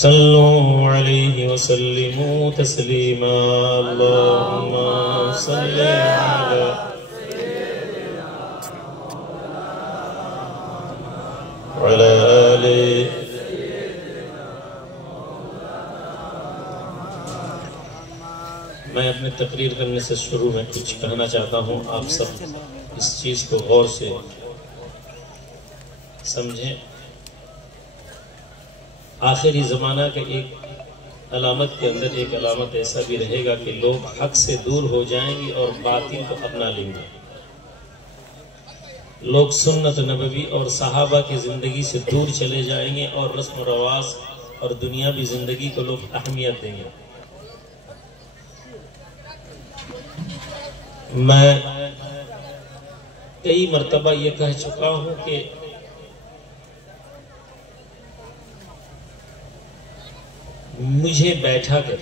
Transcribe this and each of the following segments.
صلوا علیہ وسلموا تسلیما اللہم صلی علی وعلی آلہ. میں اپنے تقریر کرنے سے شروع میں کچھ کہنا چاہتا ہوں. آپ سب اس چیز کو غور سے سمجھیں. آخری زمانہ کے ایک علامت کے اندر ایک علامت ایسا بھی رہے گا کہ لوگ حق سے دور ہو جائیں گے اور باطل کو اپنا لیں گے. لوگ سنت نبوی اور صحابہ کی زندگی سے دور چلے جائیں گے اور رسم و رواج اور دنیاوی زندگی کو لوگ اہمیت دیں گے. میں کئی مرتبہ یہ کہہ چکا ہوں کہ مجھے بیٹھا کر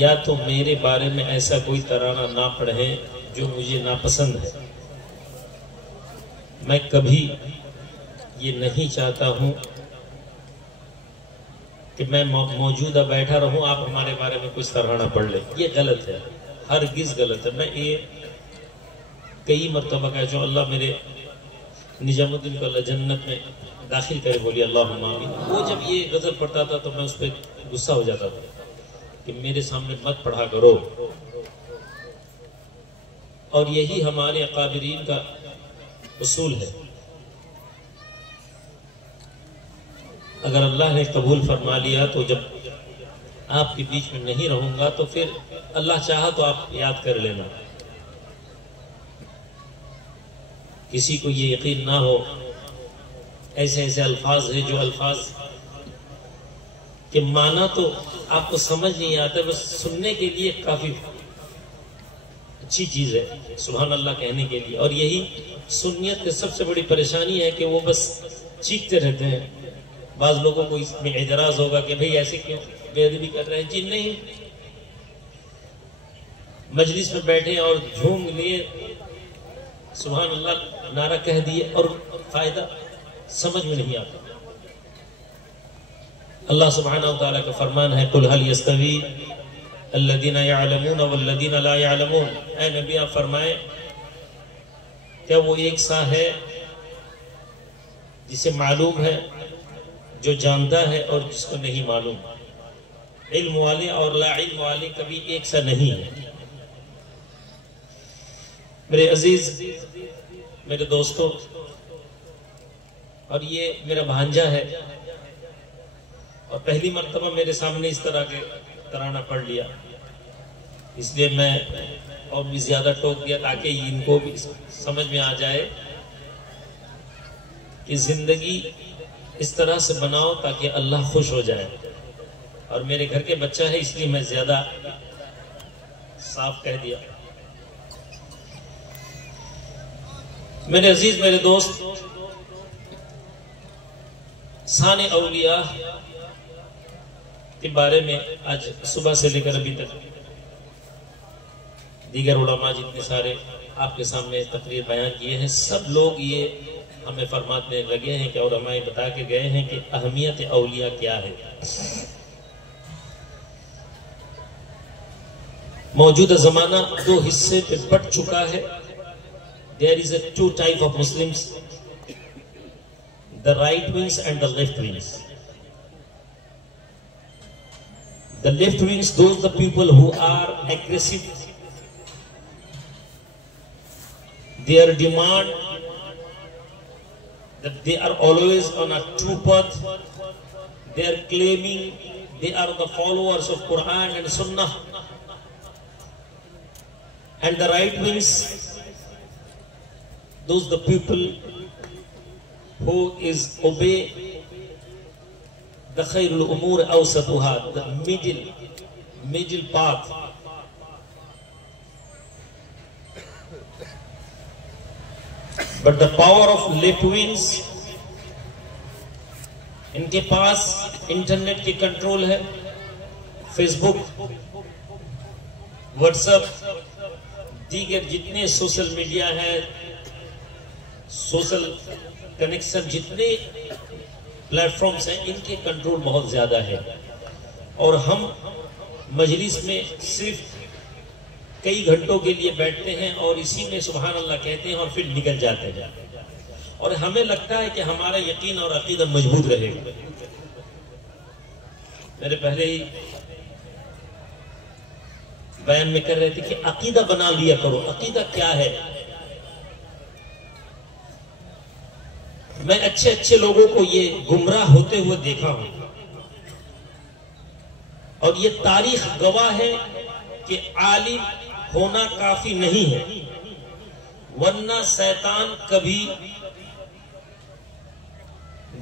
یا تو میرے بارے میں ایسا کوئی ترانہ نہ پڑھیں جو مجھے ناپسند ہے. میں کبھی یہ نہیں چاہتا ہوں کہ میں موجودہ بیٹھا رہوں آپ ہمارے بارے میں کچھ ترانہ پڑھ لیں. یہ غلط ہے، ہرگز غلط ہے. میں یہ کئی مرتبہ کہا جو اللہ میرے نجام الدین کو اللہ جنت میں داخل کرے، بولی اللہم آمین. وہ جب یہ غزل پڑھتا تھا تو میں اس پہ غصہ ہو جاتا تھا کہ میرے سامنے مت پڑھا کرو. اور یہی ہمارے اکابرین کا اصول ہے. اگر اللہ نے قبول فرما لیا تو جب آپ کے بیچ میں نہیں رہوں گا تو پھر اللہ چاہا تو آپ یاد کر لینا. کسی کو یہ یقین نہ ہو، ایسے ایسے الفاظ ہیں جو الفاظ کہ معنی تو آپ کو سمجھ نہیں آتا، بس سننے کے لیے کافی اچھی چیز ہے سبحان اللہ کہنے کے لیے. اور یہی سنیت کی سب سے بڑی پریشانی ہے کہ وہ بس چیختے رہتے ہیں. بعض لوگوں کو اس میں اعتراض ہوگا کہ بھئی ایسے کیوں بے ادبی کر رہے ہیں. جی نہیں، مجلس میں بیٹھے اور جھوم لیے سبحان اللہ نعرہ کہہ دیے اور فائدہ سمجھ میں نہیں آتا. اللہ سبحانہ وتعالی کا فرمان ہے قُلْ هَلْ يَسْتَوِي الَّذِينَ يَعْلَمُونَ وَالَّذِينَ لَا يَعْلَمُونَ. اے نبی آپ فرمائیں کیا وہ ایک سا ہے جسے معلوم ہے، جو جانتا ہے اور جس کو نہیں معلوم. علم والے اور لا علم والے کبھی ایک سا نہیں ہے. میرے عزیز، میرے دوستوں، اور یہ میرا بھانجا ہے اور پہلی مرتبہ میرے سامنے اس طرح کے ترانہ پڑھ لیا، اس لیے میں اور بھی زیادہ ٹوک دیا تاکہ ان کو بھی سمجھ میں آ جائے کہ زندگی اس طرح سے بناؤ تاکہ اللہ خوش ہو جائے. اور میرے گھر کے بچہ ہے اس لیے میں زیادہ صاف کہہ دیا. میرے عزیز، میرے دوست، شان اولیاء کے بارے میں آج صبح سے لے کر ابھی تک دیگر علماء جتنے سارے آپ کے سامنے تقریر بیان کیے ہیں، سب لوگ یہ ہمیں فرمانے لگے ہیں کہ علماء بتا کے گئے ہیں کہ اہمیت اولیاء کیا ہے. موجودہ زمانہ دو حصے پہ بٹ چکا ہے. There is a two type of Muslims, the right wings and the left wings. The left wings, those the people who are aggressive, their demand that they are always on a true path. They are claiming they are the followers of Quran and Sunnah. And the right wings, those the people who is obey the khairul umur awsatuha, the middle path. But the power of left wings, ان کے پاس internet کی control ہے، face بک، what's app, دیگر جتنے social media ہے، social connection جتنے plate forms ہیں، ان کے control بہت زیادہ ہے، اور ہم مجلس میں صرف کئی گھنٹوں کے لیے بیٹھتے ہیں اور اسی میں سبحان اللہ کہتے ہیں اور پھر نکل جاتے ہیں، اور ہمیں لگتا ہے کہ ہمارا یقین اور عقیدہ مضبوط رہے گا۔ میرے پہلے ہی بیان میں کر رہے تھے کہ عقیدہ بنا لیا کرو۔ عقیدہ کیا ہے؟ میں اچھے لوگوں کو یہ گمراہ ہوتے ہوئے دیکھا ہوں، اور یہ تاریخ گواہ ہے کہ عالم ہونا کافی نہیں ہے، ورنہ شیطان کبھی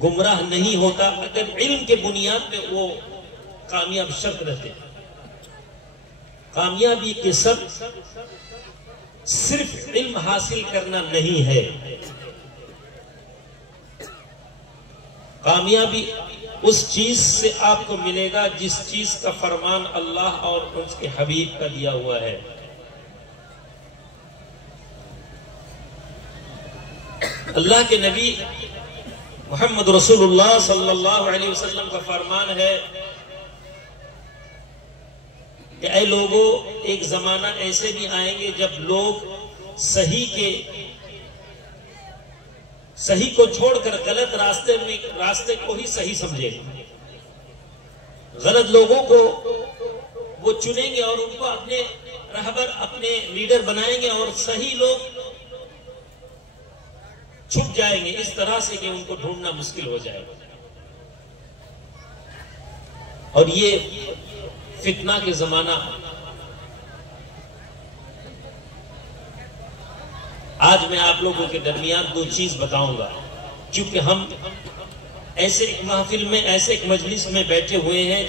گمراہ نہیں ہوتا اگر علم کے بنیاد پہ وہ کامیاب شرط رہتے ہیں۔ کامیابی کے سب صرف علم حاصل کرنا نہیں ہے، کامیابی اس چیز سے آپ کو ملے گا جس چیز کا فرمان اللہ اور اس کے حبیب کا دیا ہوا ہے۔ اللہ کے نبی محمد رسول اللہ صلی اللہ علیہ وسلم کا فرمان ہے کہ اے لوگوں، ایک زمانہ ایسے بھی آئیں گے جب لوگ صحیح کو چھوڑ کر غلط راستے کو ہی صحیح سمجھیں گے، غلط لوگوں کو وہ چنیں گے اور ان کو اپنے رہبر، اپنے لیڈر بنائیں گے، اور صحیح لوگ چھپ جائیں گے اس طرح سے کہ ان کو ڈھونڈنا مشکل ہو جائے گا۔ اور یہ فتنہ کے زمانہ آج میں آپ لوگوں کے درمیان دو چیز بتاؤں گا، کیونکہ ہم ایسے ایک محفل میں، ایسے ایک مجلس میں بیٹھے ہوئے ہیں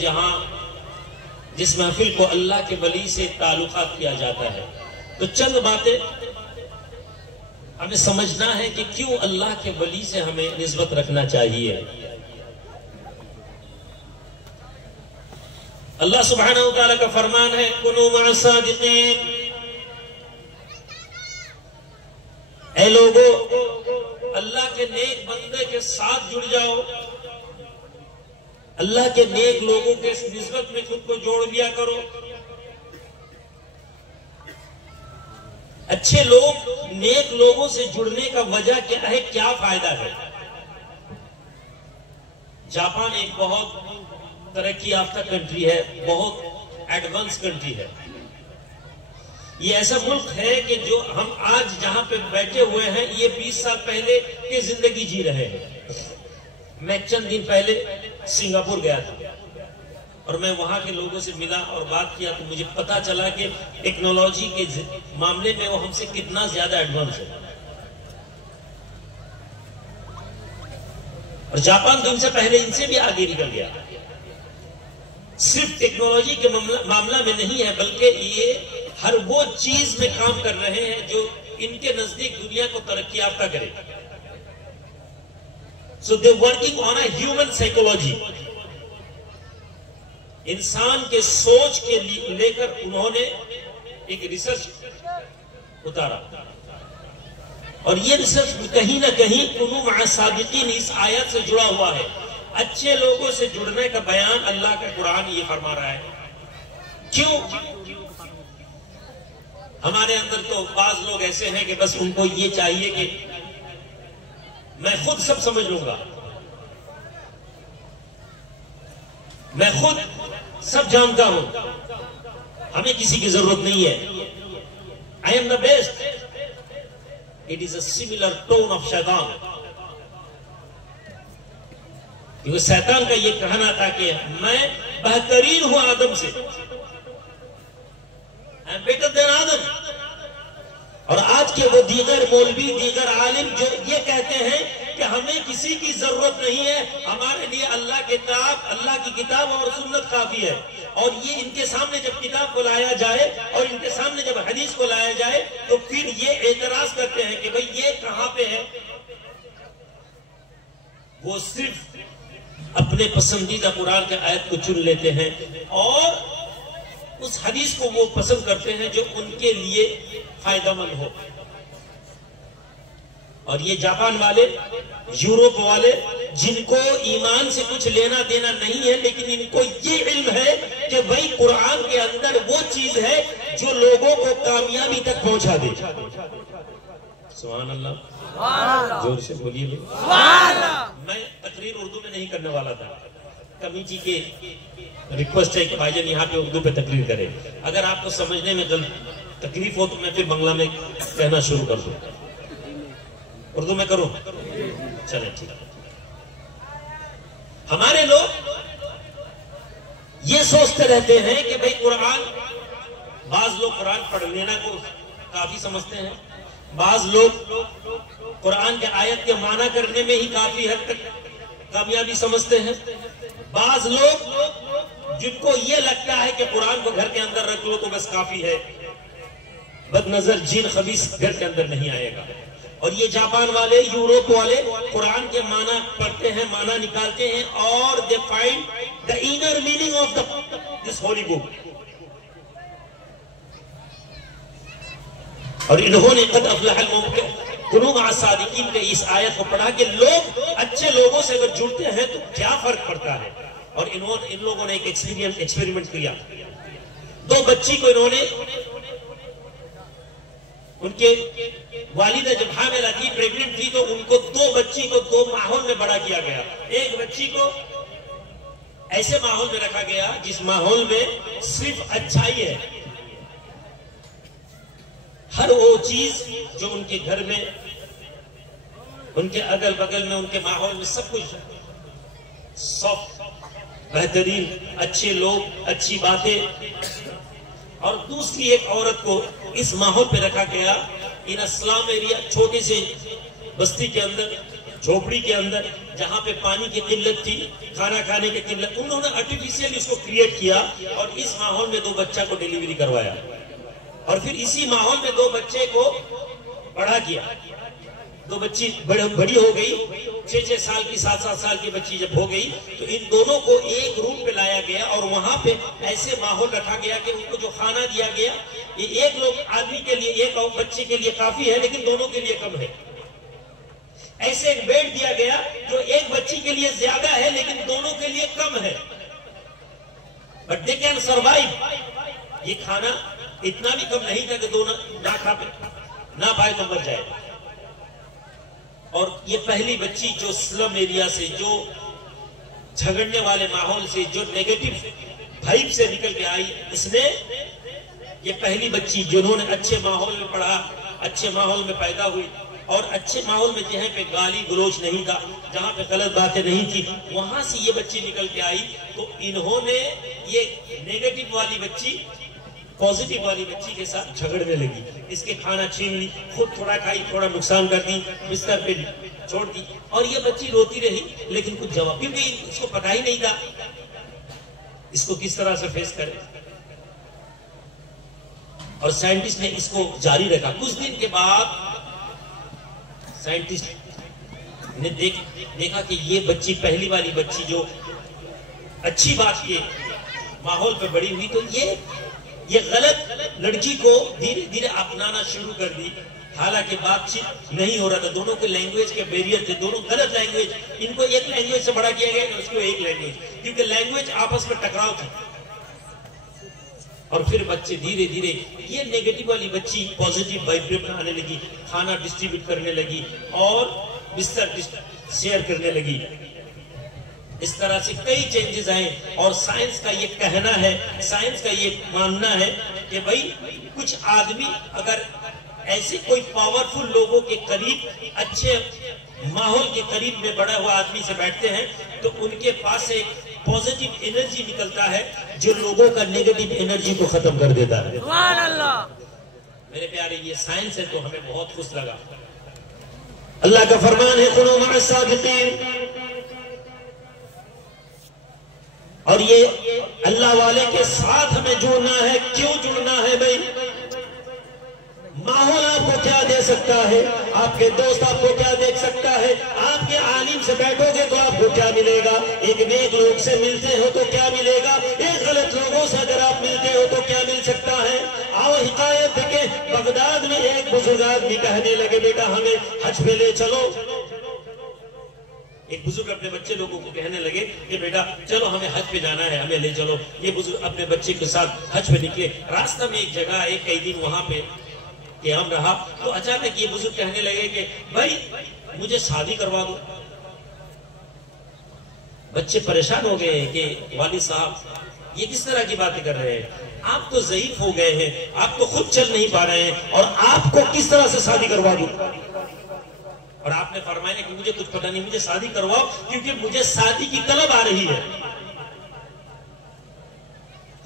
جس محفل کو اللہ کے ولی سے تعلقات کیا جاتا ہے، تو چند باتیں ہمیں سمجھنا ہے کہ کیوں اللہ کے ولی سے ہمیں نسبت رکھنا چاہیے۔ اللہ سبحانہ وتعالی کا فرمان ہے کُنُوا مَعَ الصَّادِقِينَ، اے لوگوں اللہ کے نیک بندے کے ساتھ جڑ جاؤ، اللہ کے نیک لوگوں کے نسبت میں خود کو جوڑ لیا کرو۔ اچھے لوگ، نیک لوگوں سے جڑنے کا وجہ کیا ہے، کیا فائدہ ہے؟ جاپان ایک بہت ترقی یافتہ کنٹری ہے، بہت ایڈوانس کنٹری ہے۔ یہ ایسا ملک ہے کہ جو ہم آج جہاں پہ بیٹھے ہوئے ہیں یہ 20 سال پہلے کی زندگی جی رہے ہیں۔ میں چند دن پہلے سنگاپور گیا تھا اور میں وہاں کے لوگوں سے ملا اور بات کیا تو مجھے پتا چلا کہ ٹیکنالوجی کے معاملے میں وہ ہم سے کتنا زیادہ ایڈوانس ہے، اور جاپان تو ان سے پہلے ان سے بھی آگے نکل گیا۔ صرف ٹیکنالوجی کے معاملہ میں نہیں ہے بلکہ یہ ہر وہ چیز میں کام کر رہے ہیں جو ان کے نزدیک دنیا کو ترقی یافتہ کرے۔ So they're working on a human psychology. انسان کے سوچ کے لے کر انہوں نے ایک ریسرچ اتارا، اور یہ ریسرچ کہیں نہ کہیں کُنُوا مَعَ الصَّادِقِينَ اس آیت سے جڑا ہوا ہے۔ اچھے لوگوں سے جڑنے کا بیان اللہ کا قرآن یہ فرما رہا ہے۔ کیوں؟ ہمارے اندر تو بعض لوگ ایسے ہیں کہ بس ان کو یہ چاہیے کہ میں خود سب سمجھ لوں گا، میں خود سب جانتا ہوں، ہمیں کسی کی ضرورت نہیں ہے۔ I am the best. It is a similar tone of شیطان، کیونکہ شیطان کا یہ کہنا تھا کہ میں بہترین ہوں آدم سے، I am better than آدم۔ اور آج کے وہ دیگر مولوی، دیگر عالم جو یہ کہتے ہیں کہ ہمیں کسی کی ضرورت نہیں ہے، ہمارے لیے اللہ کی کتاب اور سنت کافی ہے، اور یہ ان کے سامنے جب کتاب کو لایا جائے اور ان کے سامنے جب حدیث کو لایا جائے تو پھر یہ اعتراض کرتے ہیں کہ بھئی یہ کہاں پہ ہے۔ وہ صرف اپنے پسندیدہ قرآن کے آیت کو چن لیتے ہیں اور اس حدیث کو وہ پسند کرتے ہیں جو ان کے لیے فائدہ مند ہو۔ اور یہ جاپان والے، یورپ والے، جن کو ایمان سے کچھ لینا دینا نہیں ہے، لیکن ان کو یہ علم ہے کہ بھائی قرآن کے اندر وہ چیز ہے جو لوگوں کو کامیابی تک پہنچا دے۔ سبحان اللہ، زور سے بولیے۔ میں تقریر اردو میں نہیں کرنے والا تھا، کمیٹی کے ریکویسٹ ہے کہ بھائی جان یہاں پہ اردو پہ تقریر کرے، اگر آپ کو سمجھنے میں تکلیف ہو تو میں پھر بنگلہ میں کہنا شروع کر دوں۔ اردو میں کروں؟ چلیں ٹھیک ہے۔ ہمارے لوگ یہ سوچتے رہتے ہیں کہ بھئی قرآن، بعض لوگ قرآن پڑھ لینا کو کافی سمجھتے ہیں، بعض لوگ قرآن کے آیت کے معنی کرنے میں ہی کافی حد تک کامیابی سمجھتے ہیں، بعض لوگ جن کو یہ لگتا ہے کہ قرآن کو گھر کے اندر رکھ لو تو بس کافی ہے، بد نظر جن خبیث گھر کے اندر نہیں آئے گا۔ اور یہ جاپان والے، یورپ والے قرآن کے معنی پڑھتے ہیں، معنی نکالتے ہیں، اور they find the inner meaning of this holy book۔ اور انہوں نے قد افلح المؤمنون مع الصادقین کے اس آیت کو پڑھا کہ لوگ اچھے لوگوں سے اگر جڑتے ہیں تو کیا فرق پڑتا ہے۔ اور ان لوگوں نے ایک ایکسپیریمنٹ کیا، دو بچی کو انہوں نے، ان کے والدہ جب حاملہ تھی، پریگننٹ تھی، تو ان کو دو بچی کو دو ماحول میں بڑا کیا گیا۔ ایک بچی کو ایسے ماحول میں رکھا گیا جس ماحول میں صرف اچھائی ہے، ہر وہ چیز جو ان کے گھر میں، ان کے اگل بگل میں، ان کے ماحول میں سب کچھ سافٹ، بہترین، اچھے لوگ، اچھی باتیں۔ اور دوسری ایک عورت کو اس ماحول پہ رکھا گیا، ان اسلام ایریا، چھوٹے سے بستی کے اندر، جھوپڑی کے اندر، جہاں پہ پانی کی قلت تھی، کھانا کھانے کی قلت، انہوں نے آرٹیفیشیل اس کو کریٹ کیا اور اس ماحول میں دو بچہ کو ڈیلیوری کروایا، اور پھر اسی ماحول میں دو بچے کو بڑا کیا۔ دو بچی بڑی ہو گئی، 6 سال کی، 7 سال کی بچی جب ہو گئی تو ان دونوں کو ایک روم پہ لایا گیا اور وہاں پہ ایسے ماحول رکھا گیا کہ ان کو جو کھانا دیا گیا یہ ایک لوگ آدمی کے لیے، ایک بچے کے لیے کافی ہے لیکن دونوں کے لیے کم ہے۔ ایسے ایک بیڈ دیا گیا جو ایک بچی کے لیے زیادہ ہے لیکن دونوں کے لیے کم ہے، بٹ دے کین سروائیو۔ یہ کھانا اتنا بھی کم نہیں تھا کہ دونوں نہ پائے تو مر جائے۔ اور یہ پہلی بچی جو سلم ایریا سے، جو جھگڑنے والے ماحول سے، جو نیگیٹو بھائب سے نکل کے آئی، اس نے، یہ پہلی بچی جنہوں نے اچھے ماحول میں پڑھا، اچھے ماحول میں پیدا ہوئی، اور اچھے ماحول میں جہاں پہ گالی گلوچ نہیں تھا، جہاں پہ غلط باتیں نہیں تھی، وہاں سے یہ بچی نکل کے آئی، تو انہوں نے یہ نیگیٹو والی بچی پازیٹیو والی بچی کے ساتھ جھگڑنے لگی، اس کے کھانا چھین لی، خود تھوڑا کھائی، تھوڑا نقصان کر دی، بستر پہ چھوڑ دی، اور یہ بچی روتی رہی لیکن کچھ جواب، کیونکہ اس کو پتہ ہی نہیں تھا اس کو کس طرح سے فیس کرے۔ اور سائنٹسٹ نے اس کو جاری رکھا۔ کچھ دن کے بعد سائنٹسٹ نے دیکھا کہ یہ بچی، پہلی والی بچی جو اچھی بات کے ماحول پہ بڑی ہوئی، تو یہ غلط لڑکی کو دھیرے دھیرے اپنانا شروع کر دی، حالانکہ بات چیت نہیں ہو رہا تھا، دونوں کے لینگویج کے بیریئر تھے، دونوں غلط لینگویج، ان کو ایک لینگویج سے بڑا کیا گیا اس کو ایک لینگویج، کیونکہ لینگویج آپس میں ٹکراؤ تھی۔ اور پھر بچے دھیرے دھیرے، یہ نیگیٹو والی بچی پازیٹیو وائبریشن آنے لگی، کھانا ڈسٹریبیوٹ کرنے لگی اور بستر شیئر کرنے لگی۔ اس طرح سے کئی چینجز آئے، اور سائنس کا یہ کہنا ہے، سائنس کا یہ ماننا ہے کہ بھئی کچھ آدمی اگر ایسے کوئی پاورفل لوگوں کے قریب، اچھے ماحول کے قریب میں بڑا ہوا آدمی سے بیٹھتے ہیں تو ان کے پاس سے ایک پازیٹیو انرجی نکلتا ہے جو لوگوں کا نیگیٹو انرجی کو ختم کر دیتا ہے۔ سبحان اللہ! میرے پیارے، یہ سائنس ہے تو ہمیں بہت خوش لگا۔ اللہ کا فرمان ہے کونوا مع الصادقین، اور یہ اللہ والے کے ساتھ ہمیں جڑنا ہے۔ کیوں جڑنا ہے بھائی؟ ماحول آپ کو کیا دے سکتا ہے؟ آپ کے دوست آپ کو کیا دیکھ سکتا ہے؟ آپ کے عالم سے بیٹھو گے تو آپ کو کیا ملے گا؟ ایک نیک لوگ سے ملتے ہو تو کیا ملے گا؟ ایک غلط لوگوں سے اگر آپ ملتے ہو تو کیا مل سکتا ہے؟ آؤ حکایت دیکھیں، بغداد میں ایک بزرگ آدمی کہنے لگے بیٹا ہمیں حج پہ لے چلو. ایک بزرگ اپنے بچے لوگوں کو کہنے لگے کہ بیٹا چلو ہمیں حج پہ جانا ہے, ہمیں لے چلو. یہ بزرگ اپنے بچے کے ساتھ حج پہ نکلے. راستہ میں ایک جگہ ایک کئی دن وہاں پہ قیام رہا تو اچانک یہ بزرگ کہنے لگے کہ بھائی مجھے شادی کروا دو. بچے پریشان ہو گئے کہ والد صاحب یہ کس طرح کی باتیں کر رہے ہیں, آپ تو ضعیف ہو گئے ہیں, آپ تو خود چل نہیں پا رہے ہیں, اور آپ کو کس طرح سے شادی کروا دوں. اور آپ نے فرمایا کہ مجھے کچھ پتہ نہیں, مجھے شادی کرواؤ کیونکہ مجھے شادی کی طلب آ رہی ہے.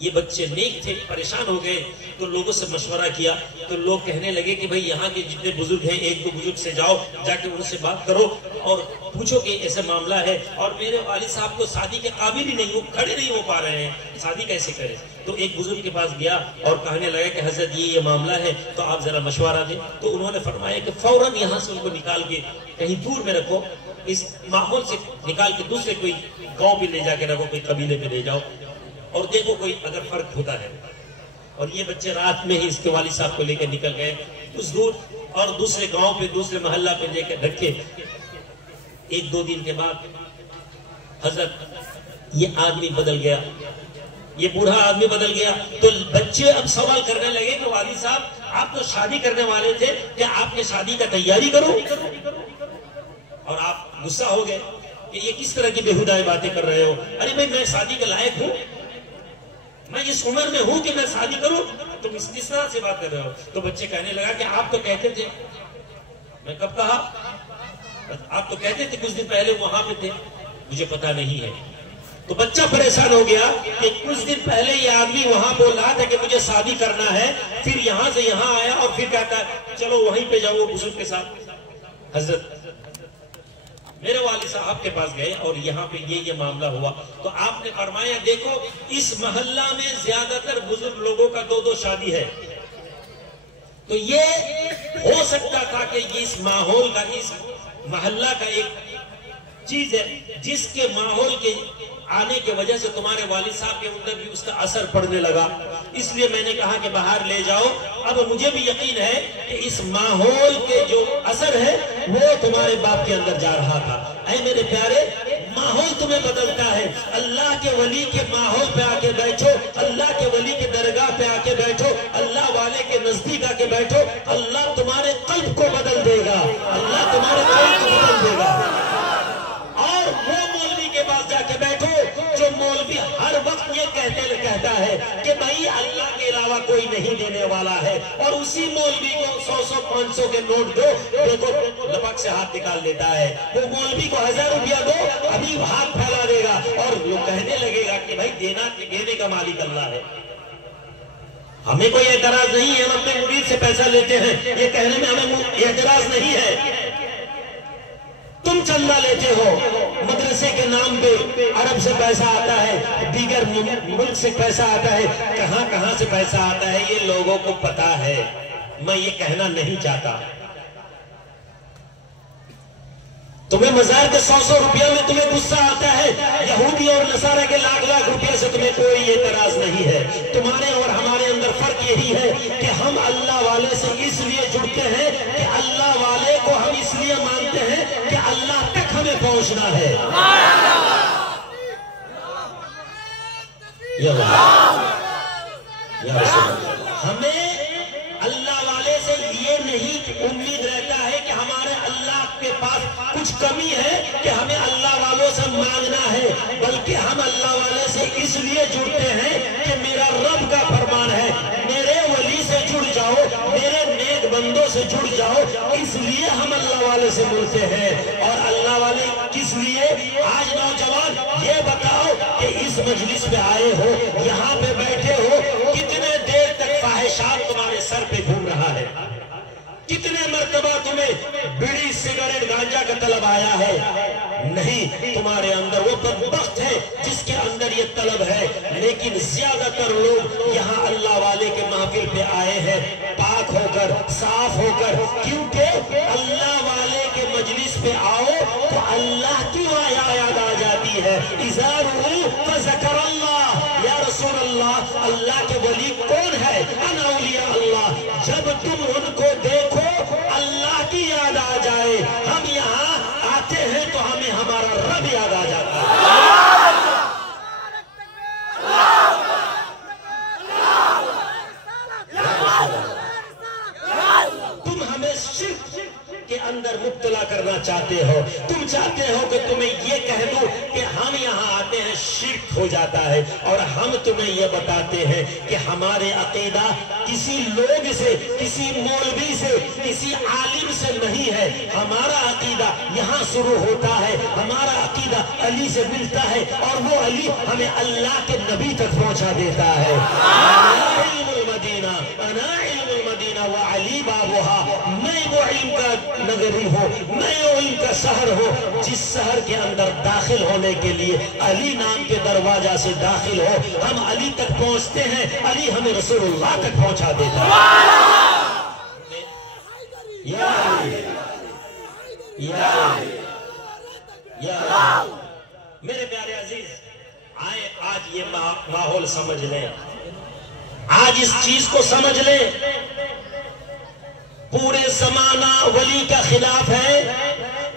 یہ بچے نیک تھے, پریشان ہو گئے تو لوگوں سے مشورہ کیا تو لوگ کہنے لگے کہ بھئی یہاں کے جتنے بزرگ ہیں ایک دو بزرگ سے جاؤ, جا کے ان سے بات کرو اور پوچھو کہ ایسے معاملہ ہے اور میرے والد صاحب کو شادی کے قابل ہی نہیں, وہ کھڑے نہیں ہو پا رہے ہیں, شادی کیسے کریں. تو ایک بزرگ کے پاس گیا اور کہنے لگا کہ حضرت یہ معاملہ ہے تو آپ ذرا مشورہ دیں. تو انہوں نے فرمایا کہ فوراً یہاں سے ان کو نکال کے کہیں دور میں رکھو, اس ماحول سے نکال کے دوسرے کوئی گاؤں بھی لے جا کے رکھو, کوئی قبیلے میں لے جاؤ اور دیکھو کوئی اگر فرق ہوتا ہے. اور یہ بچے رات میں ہی اس کے والد صاحب کو لے کے نکل گئے اس دور اور دوسرے گاؤں پہ دوسرے محلہ پہ لے کے رکھے. ایک دو دن کے بعد حضرت یہ آدمی بدل گیا, یہ بوڑھا آدمی بدل گیا. تو بچے اب سوال کرنے لگے کہ والد صاحب آپ تو شادی کرنے والے تھے, کیا آپ نے شادی کا تیاری کرو؟ اور آپ غصہ ہو گئے کہ یہ کس طرح کی بےہودہ باتیں کر رہے ہو. ارے بھائی میں شادی کے لائق ہوں, میں اس عمر میں ہوں کہ میں شادی کروں, تم اس طرح سے بات کر رہے ہو. تو بچے کہنے لگا کہ آپ تو کہتے تھے. میں کب کہا؟ آپ تو کہتے تھے کچھ دن پہلے وہاں پہ تھے, مجھے پتا نہیں ہے. تو بچہ پریشان ہو گیا کہ کچھ دن پہلے یہ آدمی وہاں بول رہا تھا کہ مجھے شادی کرنا ہے, پھر یہاں سے یہاں آیا اور پھر کہتا ہے چلو وہیں پہ جاؤ بزرگ کے ساتھ. حضرت میرے والد صاحب کے پاس گئے اور یہاں پہ یہ معاملہ ہوا تو آپ نے فرمایا دیکھو اس محلہ میں زیادہ تر بزرگ لوگوں کا دو شادی ہے. تو یہ ہو سکتا تھا کہ اس ماحول کا, اس محلہ کا ایک چیز ہے جس کے ماحول کے آنے کی وجہ سے تمہارے والد صاحب کے اندر بھی اس کا اثر پڑنے لگا, اس لیے میں نے کہا کہ باہر لے جاؤ. اب مجھے بھی یقین ہے کہ اس ماحول کے جو اثر ہے وہ تمہارے باپ کے اندر جا رہا تھا. اے میرے پیارے, ماحول تمہیں بدلتا ہے. اللہ کے ولی کے ماحول پہ آ کے بیٹھو, اللہ کے ولی کے درگاہ پہ آ کے بیٹھو, اللہ والے کے نزدیک آ کے بیٹھو, اللہ تمہارے قلب کو بدل دے گا, اللہ تمہارے قلب کو بدل دے گا. اور وہ مولوی کے پاس جا کے بیٹھو جو مولوی ہر وقت یہ کہتا ہے کہ بھائی اللہ کے علاوہ کوئی نہیں دینے والا ہے, اور اسی مولوی کو 100 500 کے نوٹ دو, دیکھو لپک سے ہاتھ نکال دیتا ہے. وہ مولوی کو 1000 روپیہ دو, ابھی ہاتھ پھیلا دے گا اور وہ کہنے لگے گا کہ بھائی دینے کا مالک اللہ ہے. ہمیں کوئی اعتراض نہیں ہے, ہم اپنے مرید سے پیسہ لیتے ہیں, یہ کہنے میں ہمیں اعتراض نہیں ہے. تم چندہ لیتے ہو, مدرسے کے نام پہ عرب سے پیسہ آتا ہے, دیگر ملک سے پیسہ آتا ہے, کہاں سے پیسہ آتا ہے یہ لوگوں کو پتا ہے. میں یہ کہنا نہیں چاہتا. تمہیں مزار کے 100 روپیہ میں تمہیں غصہ آتا ہے, یہودی اور نصارہ کے لاکھ روپیہ سے تمہیں کوئی اعتراض نہیں ہے. تمہارے اور ہمارے اندر فرق یہی ہے کہ ہم اللہ والے سے اس لیے جڑتے ہیں کہ اللہ والے کو ہم اس لیے مانتے ہیں کہ اللہ تک ہمیں پہنچنا ہے. ہمیں اللہ والے سے یہ نہیں امید رہتا ہے کہ ہمارے اللہ کے پاس کچھ کمی ہے کہ ہمیں اللہ والوں سے مانگنا ہے, بلکہ ہم اللہ والے سے اس لیے جڑتے ہیں کہ میرا رب کا فرمان ہے میرے ولی سے جڑ جاؤ, میرے نیک بندوں سے جڑ جاؤ, اس لیے ہم اللہ والے سے ملتے ہیں. اور اللہ والے کس لیے؟ آج نوجوان یہ بتاؤ کہ اس مجلس پہ آئے ہو, یہاں پہ بیٹھے ہو, کتنے دیر تک فاحشات تمہارے سر پہ گھوم رہا ہے, کتنے مرتبہ تمہیں بیڑی سگریٹ گانجا کا طلب آیا ہے؟ نہیں, تمہارے اندر وہ بدبخت ہے جس کے اندر یہ طلب ہے. لیکن زیادہ تر لوگ یہاں اللہ والے کے محفل پہ آئے ہیں پاک ہو کر, صاف ہو کر, کیونکہ اللہ والے کے مجلس پہ آؤ تو اللہ کی یاد آ جاتی ہے. اذا رؤوا فذکر اللہ, یا رسول اللہ, اللہ کے ولی کون ہے؟ انا اولیاء اللہ. جب تم ان کو دیکھو چاہتے ہو کہ تمہیں یہ کہہ دوں کہ ہم یہاں آتے ہیں شرک ہو جاتا ہے، اور ہم تمہیں یہ بتاتے ہیں کہ ہمارے عقیدہ کسی لوگ سے، کسی مولوی سے، کسی عالم سے نہیں ہے. ہمارا عقیدہ یہاں شروع ہوتا ہے. ہمارا عقیدہ علی سے ملتا ہے، اور وہ علی ہمیں اللہ کے نبی تک پہنچا دیتا ہے. انا علم المدینہ، انا علم المدینہ وعلی بابها. میں وہ علم کا نگری ہوں، میں وہ علم کا شہر ہوں جس شہر کے اندر داخل ہونے کے لیے علی نام کے دروازہ سے داخل ہو. ہم علی تک پہنچتے ہیں، علی ہمیں رسول اللہ تک پہنچا دیتا ہے. یا علی، یا علی، یا علی. میرے پیارے عزیز، آئے آج یہ ماحول سمجھ لیں، آج اس چیز کو سمجھ لیں. پورے زمانہ ولی کا خلاف ہے،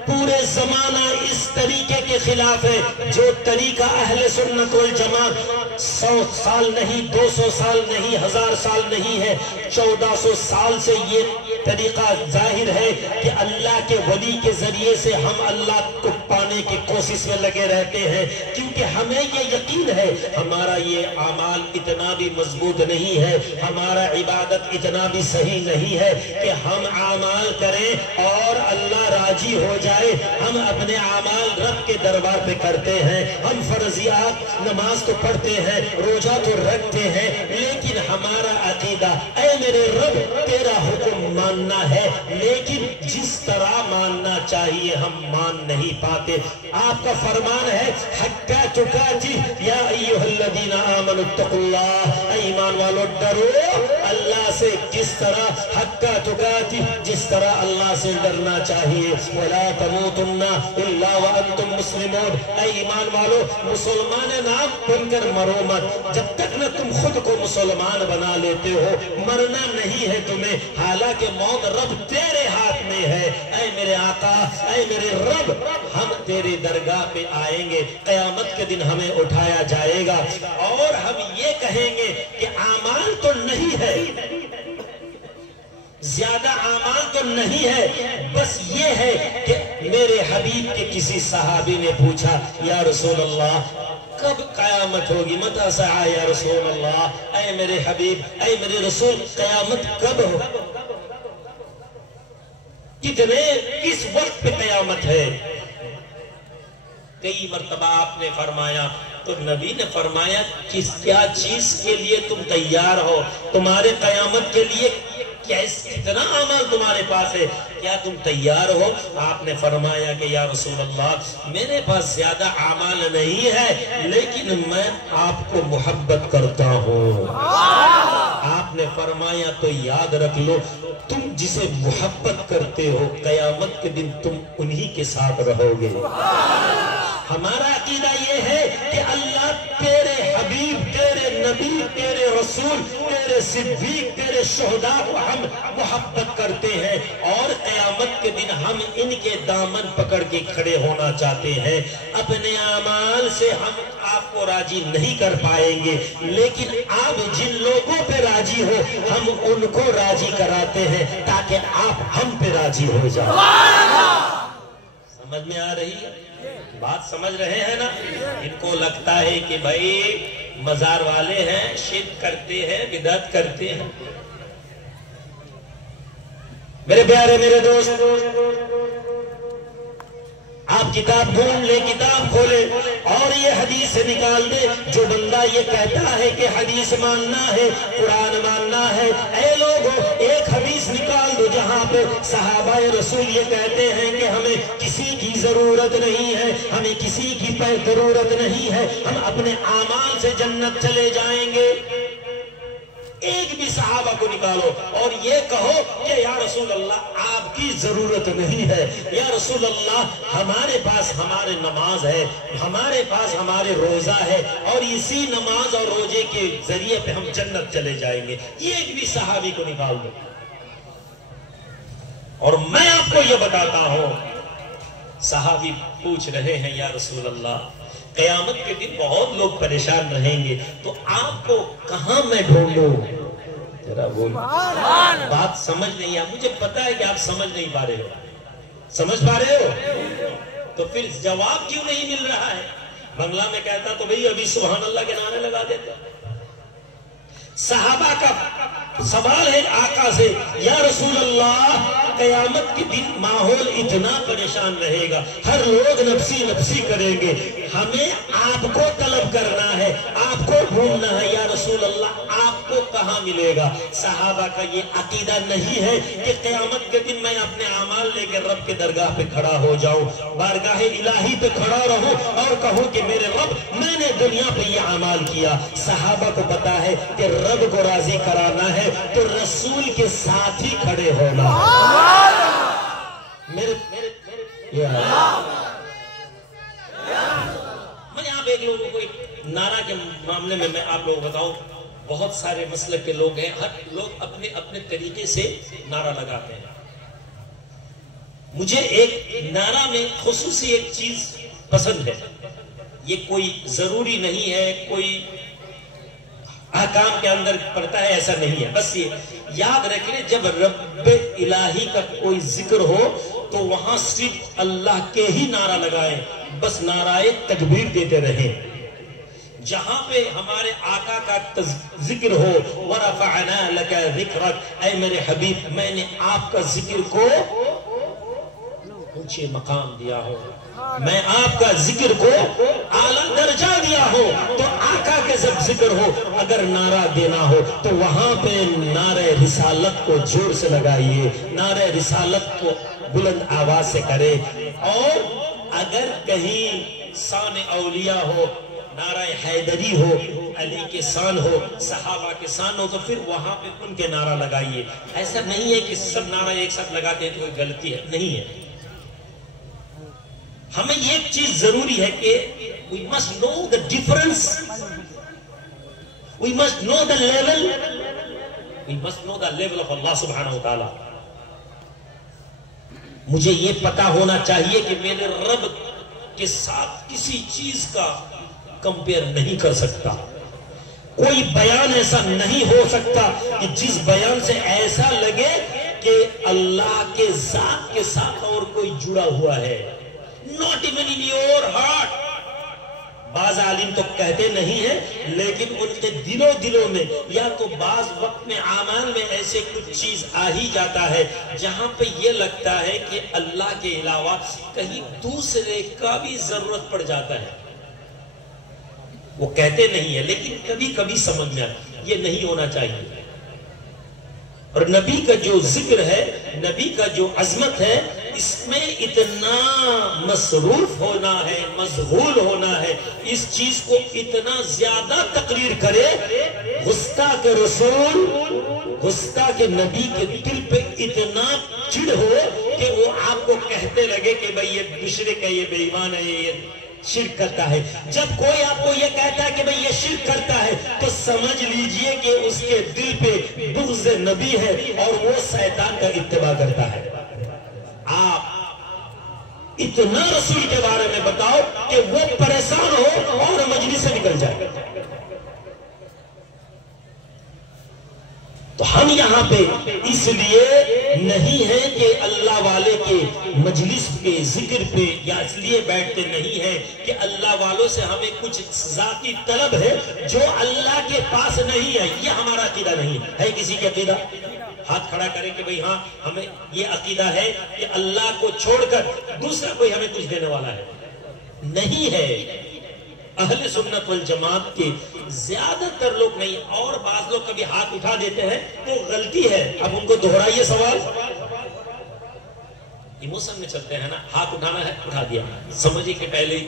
پورے زمانہ اس طریقے کے خلاف ہے جو طریقہ اہل سنت والجماعت 100 سال نہیں، 200 سال نہیں، 1000 سال نہیں ہے، 1400 سال سے یہ طریقہ ظاہر ہے کہ اللہ کے ولی کے ذریعے سے ہم اللہ کو پانے کی کوشش میں لگے رہتے ہیں. کیونکہ ہمیں یہ یقین ہے ہمارا یہ اعمال اتنا بھی مضبوط نہیں ہے، ہمارا عبادت اتنا بھی صحیح نہیں ہے کہ ہم اعمال کریں اور اللہ راضی ہو جائے. ہم اپنے اعمال رب کے دربار پہ کرتے ہیں، ہم فرضیات نماز تو پڑھتے ہیں، روزہ تو رکھتے ہیں، لیکن ہمارا عقیدہ اے میرے رب تیرا حکم ماننا ہے، لیکن جس طرح ماننا چاہیے ہم مان نہیں پاتے. آپ کا فرمان ہے حقا تقاتی یا ایھا الذین آمنوا اتقوا اللہ، ایمان والو ڈرو اللہ سے جس طرح حقا تقاتی، جس طرح اللہ سے ڈرنا چاہیے. ولا تموتن الا وانتم مسلمون، اے ایمان والو مسلمان نام بن کر مرو مت. جب تک نہ تم خود کو مسلمان بنا لیتے ہو مرنا نہیں ہے تمہیں، حالانکہ موت رب تیرے ہاتھ میں ہے. اے میرے آقا، اے میرے رب، ہم تیرے درگاہ پہ آئیں گے، قیامت کے دن ہمیں اٹھایا جائے گا اور ہم یہ کہیں گے کہ اعمال تو نہیں ہے، زیادہ اعمال تو نہیں ہے، بس یہ ہے کہ میرے حبیب کے کسی صحابی نے پوچھا یا رسول اللہ کب قیامت ہوگی؟ متی ساعہ یا رسول اللہ، اے میرے حبیب، اے میرے رسول قیامت کب ہو؟ کتنے کس وقت پہ قیامت ہے؟ کئی مرتبہ آپ نے فرمایا تو نبی نے فرمایا کیا چیز کے لیے تم تیار ہو؟ تمہارے قیامت کے لیے کتنا عمل تمہارے پاس ہے، کیا تم تیار ہو؟ آپ نے فرمایا کہ یا رسول اللہ میرے پاس زیادہ اعمال نہیں ہے، لیکن میں آپ کو محبت کرتا ہوں. آپ نے فرمایا تو یاد رکھ لو تم جسے محبت کرتے ہو قیامت کے دن تم انہی کے ساتھ رہو گے. ہمارا عقیدہ یہ ہے کہ اللہ تیرے حبیب، تیرے نبی، تیرے رسول، تیرے صدیق، تیرے شہداء کو ہم محبت کرتے ہیں، اور قیامت کے دن ہم ان کے دامن پکڑ کے کھڑے ہونا چاہتے ہیں. اپنے اعمال سے ہم آپ کو راضی نہیں کر پائیں گے، لیکن آپ جن لوگوں پہ راضی ہو ہم ان کو راضی کراتے ہیں تاکہ آپ ہم پہ راضی ہو جائیں. سمجھ میں آ رہی ہے بات؟ سمجھ رہے ہیں نا؟ ان کو لگتا ہے کہ بھائی مزار والے ہیں، شرک کرتے ہیں، بدعت کرتے ہیں. میرے پیارے میرے دوست، آپ کتاب ڈھونڈ لے، کتاب کھولے اور یہ حدیث سے نکال دے. جو بندہ یہ کہتا ہے کہ حدیث ماننا ہے، قرآن ماننا ہے، اے لوگوں ایک حدیث نکال دو جہاں پہ صحابہ رسول یہ کہتے ہیں کہ ہمیں کسی کی ضرورت نہیں ہے، ہمیں کسی کی ضرورت نہیں ہے، ہم اپنے اعمال سے جنت چلے جائیں گے. ایک بھی صحابہ کو نکالو اور یہ کہو کہ یا رسول اللہ آپ کی ضرورت نہیں ہے، یا رسول اللہ ہمارے پاس ہمارے نماز ہے، ہمارے پاس ہمارے روزہ ہے، اور اسی نماز اور روزے کے ذریعے پہ ہم جنت چلے جائیں گے. یہ ایک بھی صحابی کو نکال دو. اور میں آپ کو یہ بتاتا ہوں، صحابی پوچھ رہے ہیں یا رسول اللہ قیامت کے دن بہت لوگ پریشان رہیں گے تو آپ کو کہاں میں ڈھونڈوں؟ ذرا بول. بات سمجھ نہیں ہے، مجھے پتا ہے کہ آپ سمجھ نہیں پا رہے ہو. سمجھ پا رہے ہو؟ تو پھر جواب کیوں نہیں مل رہا ہے؟ بنگلہ میں کہتا تو بھئی ابھی سبحان اللہ کے نعرے لگا دیتے. صحابہ کا سوال ہے آقا سے، یا رسول اللہ قیامت کے دن ماحول اتنا پریشان رہے گا، ہر لوگ نفسی نفسی کریں گے، ہمیں آپ کو طلب کرنا ہے، آپ کو ڈھونڈنا ہے، یا رسول اللہ آپ کو کہاں ملے گا؟ صحابہ کا یہ عقیدہ نہیں ہے کہ قیامت کے دن میں اپنے اعمال لے کے رب کے درگاہ پہ کھڑا ہو جاؤں، بارگاہ الہی پہ کھڑا رہوں اور کہوں کہ میرے رب میں نے دنیا پہ یہ اعمال کیا. صحابہ کو پتا ہے کہ رب کو راضی کرانا ہے تو رسول کے ساتھ ہی کھڑے ہونا. میں یہاں پہ ایک لوگوں کو نعرہ کے معاملے میں آپ لوگوں کو بتاؤں، بہت سارے مسلک کے لوگ ہیں، ہر لوگ اپنے اپنے طریقے سے نعرہ لگاتے ہیں. مجھے ایک نعرہ میں خصوصی ایک چیز پسند ہے، یہ کوئی ضروری نہیں ہے، کوئی احکام کے اندر پڑتا ہے، ایسا نہیں ہے. بس یہ یاد رکھ لیں جب رب الہی کا کوئی ذکر ہو تو وہاں صرف اللہ کے ہی نعرہ لگائیں، بس نعرہ تکبیر دیتے رہیں. جہاں پہ ہمارے آقا کا ذکر ہو، وَرَفَعْنَا لَكَ ذِكْرَكَ، اے میرے حبیب میں نے آپ کا ذکر کو اونچے مقام دیا ہو، میں آپ کا ذکر کو اعلیٰ درجہ دیا ہو، تو آقا کے جب ذکر ہو اگر نعرہ دینا ہو تو وہاں پہ نعرہ رسالت کو زور سے لگائیے، نعرہ رسالت کو بلند آواز سے کرے. اور اگر کہیں شان اولیاء ہو، نعرہ حیدری ہو، علی کے شان ہو، صحابہ کے شان ہو، تو پھر وہاں پہ ان کے نعرہ لگائیے. ایسا نہیں ہے کہ سب نعرہ ایک ساتھ لگاتے ہیں تو کوئی غلطی ہے، نہیں ہے. ہمیں یہ چیز ضروری ہے کہ we must know the difference, we must know the level, we must know the level of Allah subhanahu wa ta'ala. مجھے یہ پتا ہونا چاہیے کہ میرے رب کے ساتھ کسی چیز کا کمپیئر نہیں کر سکتا. کوئی بیان ایسا نہیں ہو سکتا کہ جس بیان سے ایسا لگے کہ اللہ کے ذات کے ساتھ اور کوئی جڑا ہوا ہے. Not even in your heart. بعض عالم تو کہتے نہیں ہیں لیکن ان کے دلوں میں یا تو بعض وقت میں اعمال میں ایسے کچھ چیز آ ہی جاتا ہے جہاں پہ یہ لگتا ہے کہ اللہ کے علاوہ کہیں دوسرے کا بھی ضرورت پڑ جاتا ہے. وہ کہتے نہیں ہیں لیکن کبھی کبھی سمجھ میں یہ نہیں ہونا چاہیے. اور نبی کا جو ذکر ہے، نبی کا جو عظمت ہے، اس میں اتنا مصروف ہونا ہے، مشغول ہونا ہے، اس چیز کو اتنا زیادہ تقریر کرے، گستاخ رسول گستاخ نبی کے دل پہ اتنا چڑ ہو کہ وہ آپ کو کہتے لگے کہ بھئی یہ مشرک ہے، یہ بے ایمان ہے، یہ شرک کرتا ہے. جب کوئی آپ کو یہ کہتا ہے کہ بھئی یہ شرک کرتا ہے تو سمجھ لیجئے کہ اس کے دل پہ بغض نبی ہے اور وہ شیطان کا اتباع کرتا ہے. آپ اتنا رسول کے بارے میں بتاؤ کہ وہ پریشان ہو اور مجلس سے نکل جائے. تو ہم یہاں پہ اس لیے نہیں ہے کہ اللہ والے کے مجلس کے ذکر پہ یا اس لیے بیٹھتے نہیں ہیں کہ اللہ والوں سے ہمیں کچھ ذاتی طلب ہے جو اللہ کے پاس نہیں ہے. یہ ہمارا عقیدہ نہیں ہے. کسی کے عقیدہ ہاتھ کھڑا کریں کہ بھئی ہاں ہمیں یہ عقیدہ ہے کہ اللہ کو چھوڑ کر دوسرا کوئی ہمیں کچھ دینے والا ہے. نہیں ہے. اہل سنت والجماعت کے زیادہ تر لوگ نہیں، اور بعض لوگ کبھی ہاتھ اٹھا دیتے ہیں تو غلطی ہے. اب ان کو دہرائیے سوال. ایموشن میں چلتے ہیں نا، ہاتھ اٹھانا ہے اٹھا دیا، سمجھے کہ پہلے ہی.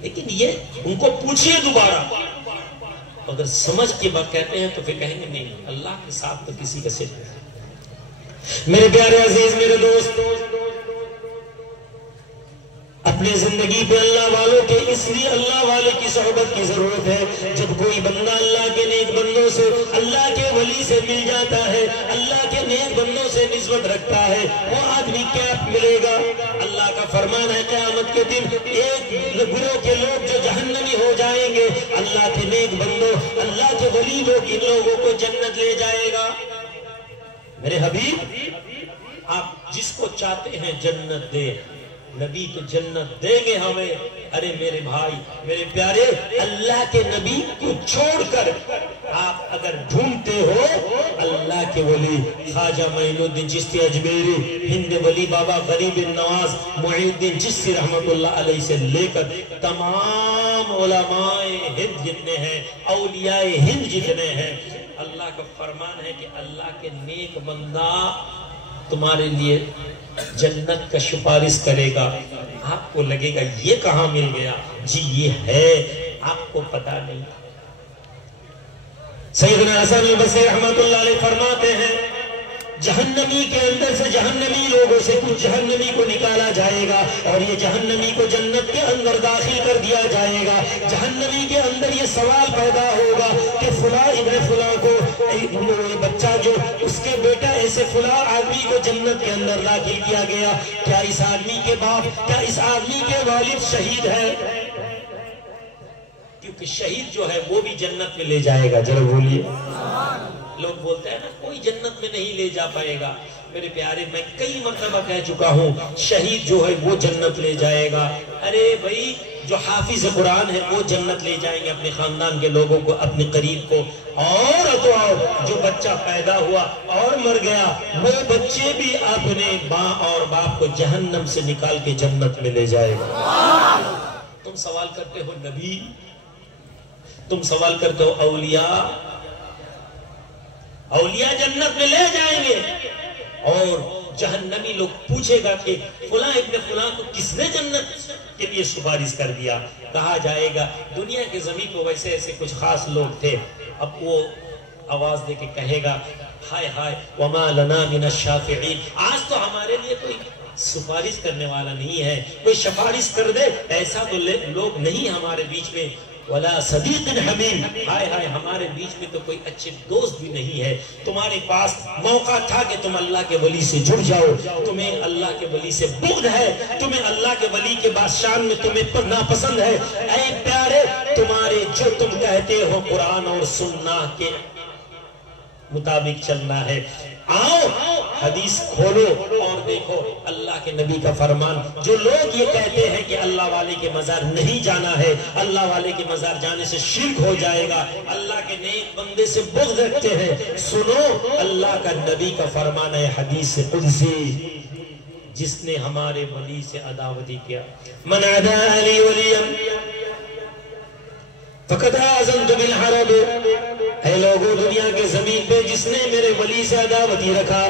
لیکن یہ ان کو پوچھئے دوبارہ، اگر سمجھ کے بعد کہتے ہیں تو پھر کہیں گے نہیں، اللہ کے ساتھ تو کسی کا صرف ہے. میرے پیارے عزیز، میرے دوست، اپنے زندگی پہ اللہ والوں کے اس لیے اللہ والے کی صحبت کی ضرورت ہے. جب کوئی بندہ اللہ کے نیک بندوں سے، اللہ کے ولی سے مل جاتا ہے، اللہ کے نیک بندوں سے نسبت رکھتا ہے، وہ آدمی کیا ملے گا؟ اللہ کا فرمان ہے قیامت کے دن ایک گروہ کے لوگ جو جہنمی ہو جائیں گے، اللہ کے نیک بندوں، اللہ کے ولی لوگ ان لوگوں کو جنت لے جائے گا. میرے حبیب، آپ جس کو چاہتے ہیں جنت دے، نبی تو جنت دیں گے ہمیں. ارے میرے بھائی میرے پیارے، اللہ کے نبی کو چھوڑ کر آپ اگر ڈھونڈتے ہو اللہ کے ولی خواجہ معین الدین چشتی اجمیری، ہند ولی بابا غریب نواز معین الدین چشتی رحمت اللہ علیہ سے لے کر تمام علماء ہند جتنے ہیں، اولیاء ہند جتنے ہیں، اللہ کا فرمان ہے کہ اللہ کے نیک بندہ تمہارے لیے جنت کا سفارش کرے گا. آپ کو لگے گا یہ کہاں مل گیا؟ جی یہ ہے، آپ کو پتا نہیں. سیدنا حسن البصری رحمت اللہ علیہ فرماتے ہیں جہنمی کے اندر سے جہنمی لوگوں سے کچھ جہنمی کو نکالا جائے گا اور یہ جہنمی کو جنت کے اندر داخل کر دیا جائے گا. جہنمی کے اندر یہ سوال پیدا ہوگا کہ فلاں ابن فلاں کو بچہ جو اس کے بیٹا ایسے فلاں آدمی کو جنت کے اندر داخل کیا گیا، کیا اس آدمی کے باپ، کیا اس آدمی کے والد شہید ہے؟ کیونکہ شہید جو ہے وہ بھی جنت میں لے جائے گا. ذرا بولیے. لوگ بولتے ہیں نا کوئی جنت میں نہیں لے جا پائے گا. میرے پیارے میں کئی مرتبہ کہہ چکا ہوں شہید جو ہے وہ جنت لے جائے گا. ارے بھائی جو حافظ قرآن ہے وہ جنت لے جائیں گے اپنے خاندان کے لوگوں کو، اپنے قریب کو. اور جو بچہ پیدا ہوا اور مر گیا وہ بچے بھی اپنے ماں اور باپ کو جہنم سے نکال کے جنت میں لے جائے گا. تم سوال کرتے ہو نبی، تم سوال کرتے ہو اولیاء. اولیاء جنت میں لے جائیں گے اور جہنمی لوگ پوچھے گا کہ فلاں ابن فلاں کو کس نے جنت کے لیے سفارش کر دیا؟ کہا جائے گا دنیا کے زمین کو ویسے ایسے کچھ خاص لوگ تھے. اب وہ آواز دے کے کہے گا ہائے ہائے وما لنا من الشافعین، آج تو ہمارے لیے کوئی سفارش کرنے والا نہیں ہے، کوئی سفارش کر دے ایسا تو لوگ نہیں ہمارے بیچ میں. ولا صدیق حمیم، ہائے ہائے ہمارے بیچ میں تو کوئی اچھے دوست بھی نہیں ہے. تمہارے پاس موقع تھا کہ تم اللہ کے ولی سے جڑ جاؤ، تمہیں اللہ کے ولی سے بغض ہے، تمہیں اللہ کے ولی کے بادشاہ میں تمہیں ناپسند ہے. اے پیارے تمہارے جو تم کہتے ہو قرآن اور سنت کے مطابق چلنا ہے. آؤ حدیث کھولو اور دیکھو اللہ کے نبی کا فرمان. جو لوگ یہ کہتے ہیں کہ اللہ والے کے مزار نہیں جانا ہے، اللہ والے کے مزار جانے سے شرک ہو جائے گا، اللہ کے نیک بندے سے بغض رکھتے ہیں، سنو اللہ کا نبی کا فرمان ہے حدیث قدسی، جس نے ہمارے ولی سے عداوتی کیا من عدا علی ولیا فقد آذنت بالحرب. اے لوگوں دنیا کے زمین پہ جس نے میرے ولی سے عداوتی رکھا،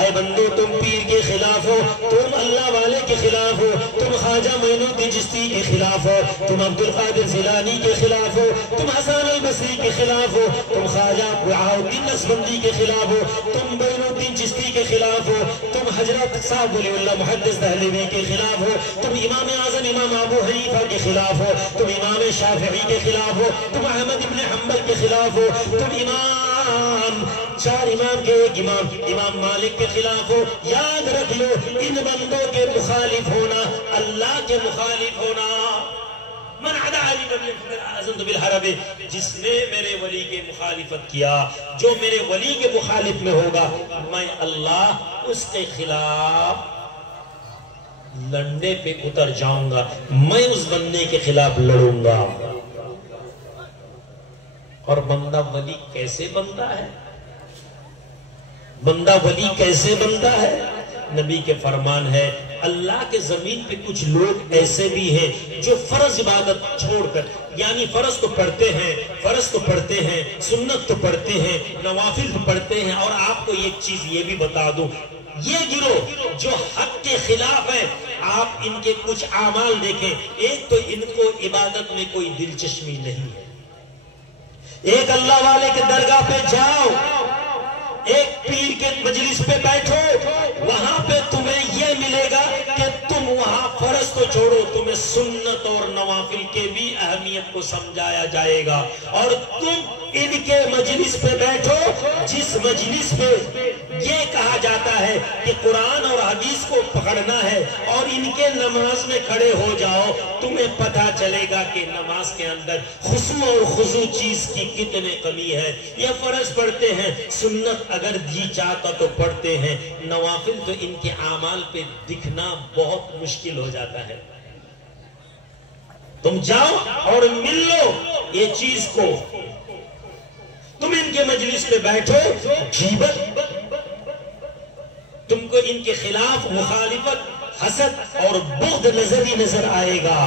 اے بندو تم پیر کے خلاف ہو، تم اللہ والے کے خلاف ہو، تم خواجہ معین الدین چشتی کے خلاف ہو، تم عبد القادر جیلانی کے خلاف ہو، تم حسن البصری کے خلاف ہو، تم خواجہ بہاؤالدین نقشبندی کے خلاف ہو، تم معین الدین چشتی کے خلاف ہو، تم حضرت صاحب ولی اللہ محدث دہلوی کے خلاف ہو، تم امام اعظم امام ابو حنیفہ کے خلاف ہو، تم امام شافعی کے خلاف ہو، تم احمد ابن حنبل کے خلاف ہو، تم امام چار امام کے ایک امام مالک کے خلاف ہو. یاد رکھ لو ان بندوں کے مخالف ہونا اللہ کے مخالف ہونا. من عدا علی ولیا فقد آذنت بالحرب، جس نے میرے ولی کے مخالفت کیا، جو میرے ولی کے مخالف میں ہوگا میں اللہ اس کے خلاف لڑنے پہ اتر جاؤں گا، میں اس بندے کے خلاف لڑوں گا. اور بندہ ولی کیسے بنتا ہے؟ بندہ ولی کیسے بنتا ہے؟ نبی کے فرمان ہے اللہ کے زمین پہ کچھ لوگ ایسے بھی ہیں جو فرض عبادت چھوڑ کر، یعنی فرض تو پڑھتے ہیں سنت تو پڑھتے ہیں، نوافل تو پڑھتے ہیں. اور آپ کو ایک چیز یہ بھی بتا دوں، یہ گروہ جو حق کے خلاف ہے آپ ان کے کچھ اعمال دیکھیں. ایک تو ان کو عبادت میں کوئی دلچسپی نہیں ہے. ایک اللہ والے کے درگاہ پہ جاؤ، ایک پیر کے مجلس پہ بیٹھو، وہاں پہ تمہیں یہ ملے گا کہ تم وہاں فرض تو کو چھوڑو، تمہیں سنت اور نوافل کے بھی اہمیت کو سمجھایا جائے گا، اور تم ان کے مجلس پہ بیٹھو جس مجلس پہ یہ کہا جاتا ہے کہ قرآن اور حدیث کو پکڑنا ہے، اور ان کے نماز میں کھڑے ہو جاؤ، تمہیں پتہ چلے گا کہ نماز کے اندر خشوع اور خضوع چیز کی کتنے کمی ہے۔ یہ فرض پڑھتے ہیں، سنت اگر جی چاہتا تو پڑھتے ہیں، نوافل تو ان کے اعمال پہ دکھنا بہت مشکل ہو جاتا ہے۔ تم جاؤ اور مل لو یہ چیز کو، تم ان کے مجلس پہ بیٹھو، غیبت، تم کو ان کے خلاف مخالفت، حسد اور بغض نظر آئے گا۔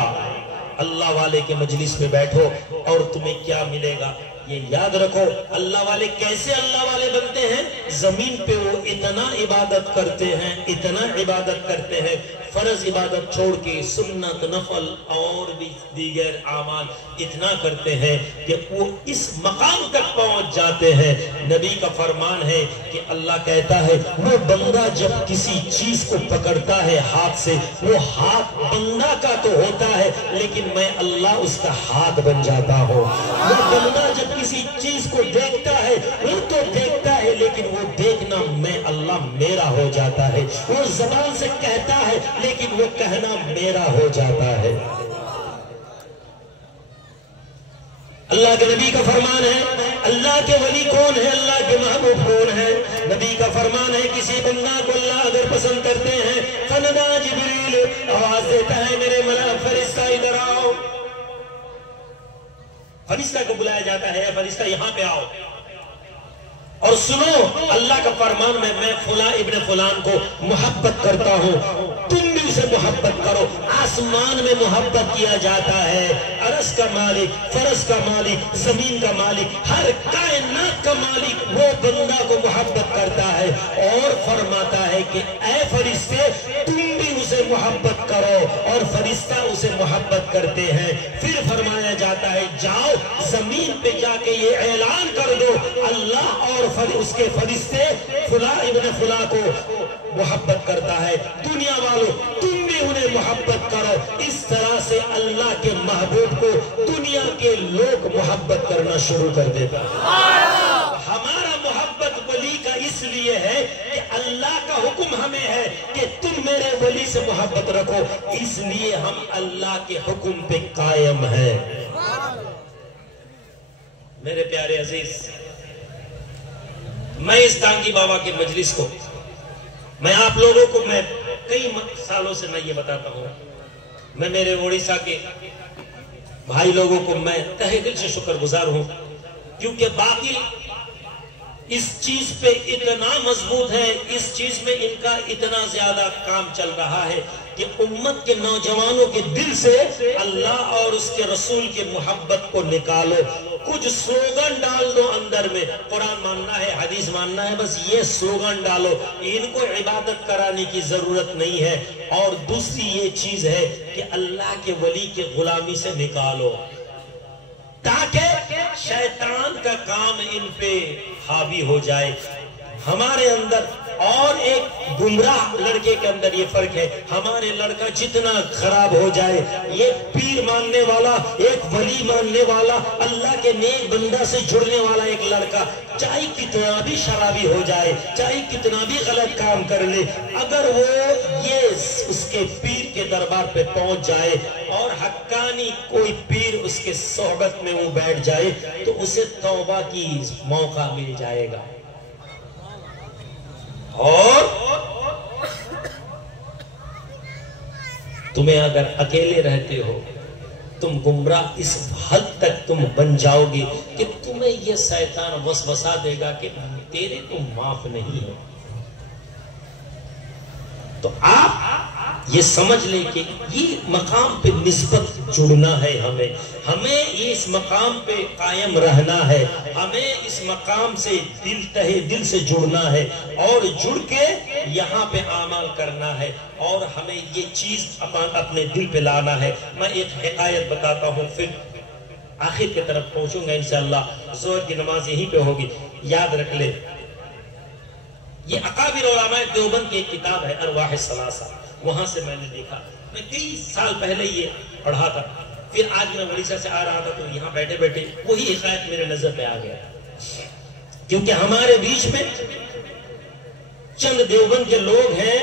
اللہ والے کے مجلس پہ بیٹھو اور تمہیں کیا ملے گا یہ یاد رکھو۔ اللہ والے کیسے اللہ والے بنتے ہیں؟ زمین پہ وہ اتنا عبادت کرتے ہیں، اتنا عبادت کرتے ہیں، فرض عبادت چھوڑ کے سنت، نفل اور بھی دیگر اعمال اتنا کرتے ہیں کہ وہ اس مقام تک پہنچ جاتے ہیں۔ نبی کا فرمان ہے کہ اللہ کہتا ہے وہ بندہ جب کسی چیز کو پکڑتا ہے ہاتھ سے، وہ ہاتھ بندہ کا تو ہوتا ہے لیکن میں اللہ اس کا ہاتھ بن جاتا ہوں۔ وہ بندہ جب کسی چیز کو دیکھتا ہے، وہ تو دیکھتا ہے لیکن وہ دیکھنا میں اللہ میرا ہو جاتا ہے۔ وہ زبان سے کہتا ہے لیکن وہ کہنا میرا ہو جاتا ہے۔ اللہ کے نبی کا فرمان ہے، اللہ کے ولی کون ہے، اللہ کے محبوب کون ہے؟ نبی کا فرمان ہے کسی بندہ کو اللہ اگر پسند کرتے ہیں، فندا جبریل، آواز دیتا ہے میرے ملائکہ فرشتہ ادھر آؤ۔ فرشتہ کو بلایا جاتا ہے، فرشتہ یہاں پہ آؤ اور سنو اللہ کا فرمان میں فلاں ابن فلان کو محبت کرتا ہوں، تم بھی اسے محبت کرو۔ آسمان میں محبت کیا جاتا ہے، عرش کا مالک، فرش کا مالک، زمین کا مالک، ہر کائنات کا مالک وہ بندہ کو محبت کرتا ہے اور فرماتا ہے کہ اے فرشتے تم بھی اسے محبت کرو، اور فرشتہ اسے محبت کرتے ہیں۔ پھر فرمایا جاتا ہے جاؤ زمین پہ جا کے یہ اعلان کر دو اللہ اور اس کے فرشتے فلاں ابن فلاں کو محبت کرتا ہے، دنیا والوں تم بھی انہیں محبت کرو۔ اس طرح سے اللہ کے محبوب کو دنیا کے لوگ محبت کرنا شروع کر دیتا ہے۔ ہمارا محبت ولی کا اس لیے ہے کہ اللہ کا حکم ہمیں ہے کہ تم میرے ولی سے محبت رکھو، اس لیے ہم اللہ کے حکم پہ قائم ہیں۔ میرے پیارے عزیز، میں اس ٹانگی بابا کے مجلس کو، میں آپ لوگوں کو میں کئی سالوں سے میں یہ بتاتا ہوں، میں میرے اڑیسہ کے بھائی لوگوں کو میں تہہ دل سے شکر گزار ہوں، کیونکہ باقی اس چیز پہ اتنا مضبوط ہے، اس چیز میں ان کا اتنا زیادہ کام چل رہا ہے کہ امت کے نوجوانوں کے دل سے اللہ اور اس کے رسول کی محبت کو نکالو۔ کچھ سلوگن ڈال دو اندر میں، قرآن ماننا ہے، حدیث ماننا ہے، بس یہ سلوگن ڈالو، ان کو عبادت کرانے کی ضرورت نہیں ہے۔ اور دوسری یہ چیز ہے کہ اللہ کے ولی کے غلامی سے نکالو، تاکہ شیطان کا کام ان پہ حاوی ہو جائے۔ ہمارے اندر اور ایک گمراہ لڑکے کے اندر یہ فرق ہے، ہمارے لڑکا جتنا خراب ہو جائے، ایک پیر ماننے والا، ایک ولی ماننے والا، اللہ کے نیک بندہ سے جڑنے والا ایک لڑکا، چاہے کتنا بھی شرابی ہو جائے، چاہے کتنا بھی غلط کام کر لے، اگر وہ یہ اس کے پیر کے دربار پہ پہنچ جائے اور حقانی کوئی پیر اس کے صحبت میں وہ بیٹھ جائے تو اسے توبہ کی موقع مل جائے گا۔ اور تمہیں اگر اکیلے رہتے ہو، تم گمراہ اس حد تک تم بن جاؤ گے کہ تمہیں یہ شیطان وسوسہ دے گا کہ تیرے تو معاف نہیں ہے۔ تو آپ یہ سمجھ لیں کہ یہ مقام پہ نسبت جڑنا ہے، ہمیں اس مقام پہ قائم رہنا ہے، ہمیں اس مقام سے دل سے جڑنا ہے اور جڑ کے یہاں پہ اعمال کرنا ہے، اور ہمیں یہ چیز اپنے دل پہ لانا ہے۔ میں ایک حکایت بتاتا ہوں، پھر آخر کی طرف پہنچوں گا انشاءاللہ۔ ظہر کی نماز یہیں پہ ہوگی، یاد رکھ لے۔ یہ اکابر علماء دیوبند کی ایک کتاب ہے ارواح الثلاثہ، وہاں سے میں نے دیکھا میں کئی سال پہلے یہ پڑھا تھا، پھر آج میں وڑیشہ سے آ رہا تھا تو یہاں بیٹھے بیٹھے وہی حکایت میرے نظر پہ آ گیا، کیونکہ ہمارے بیچ میں چند دیوبند کے لوگ ہیں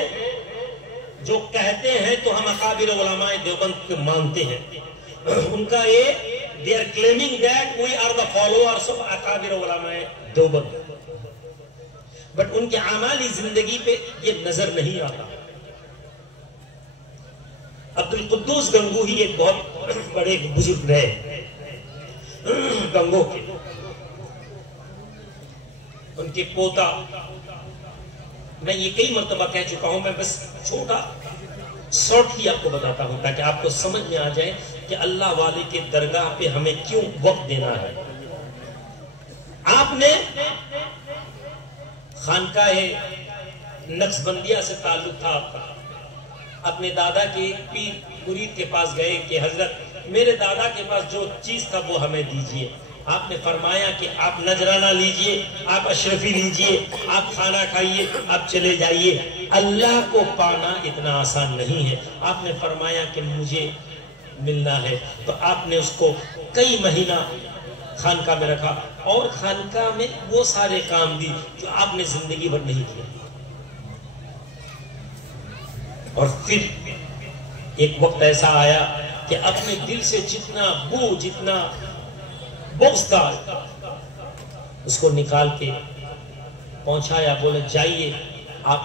جو کہتے ہیں تو ہم اکابر علماء دیوبند کو مانتے ہیں، ان کا یہ they are claiming that we are the followers of اکابر علماء دیوبند، بٹ ان کے اعمالی زندگی پہ یہ نظر نہیں آتا۔ عبدالقدوس گنگوہی ایک بہت بڑے بزرگ رہے گنگو کے، ان کے پوتا، میں یہ کئی مرتبہ کہہ چکا ہوں، میں بس چھوٹا شارٹلی آپ کو بتاتا ہوں تاکہ آپ کو سمجھ میں آ جائے کہ اللہ والے کے درگاہ پہ ہمیں کیوں وقت دینا ہے۔ آپ نے خانقاہ نقشبندیہ سے تعلق تھا آپ کا، اپنے دادا کے پیر مرید کے پاس گئے کہ حضرت میرے دادا کے پاس جو چیز تھا وہ ہمیں دیجئے، آپ نے فرمایا کہ آپ نجرانہ لیجئے، آپ اشرفی لیجئے، آپ کھانا کھائیے، آپ چلے جائیے، اللہ کو پانا اتنا آسان نہیں ہے۔ آپ نے فرمایا کہ مجھے ملنا ہے، تو آپ نے اس کو کئی مہینہ خانقاہ میں رکھا اور خانقاہ میں وہ سارے کام دی جو آپ نے زندگی بھر نہیں کیا، اور پھر ایک وقت ایسا آیا کہ اپنے دل سے جتنا بو، جتنا بغض تھا، اس کو نکال کے پہنچایا، بولے جائیے آپ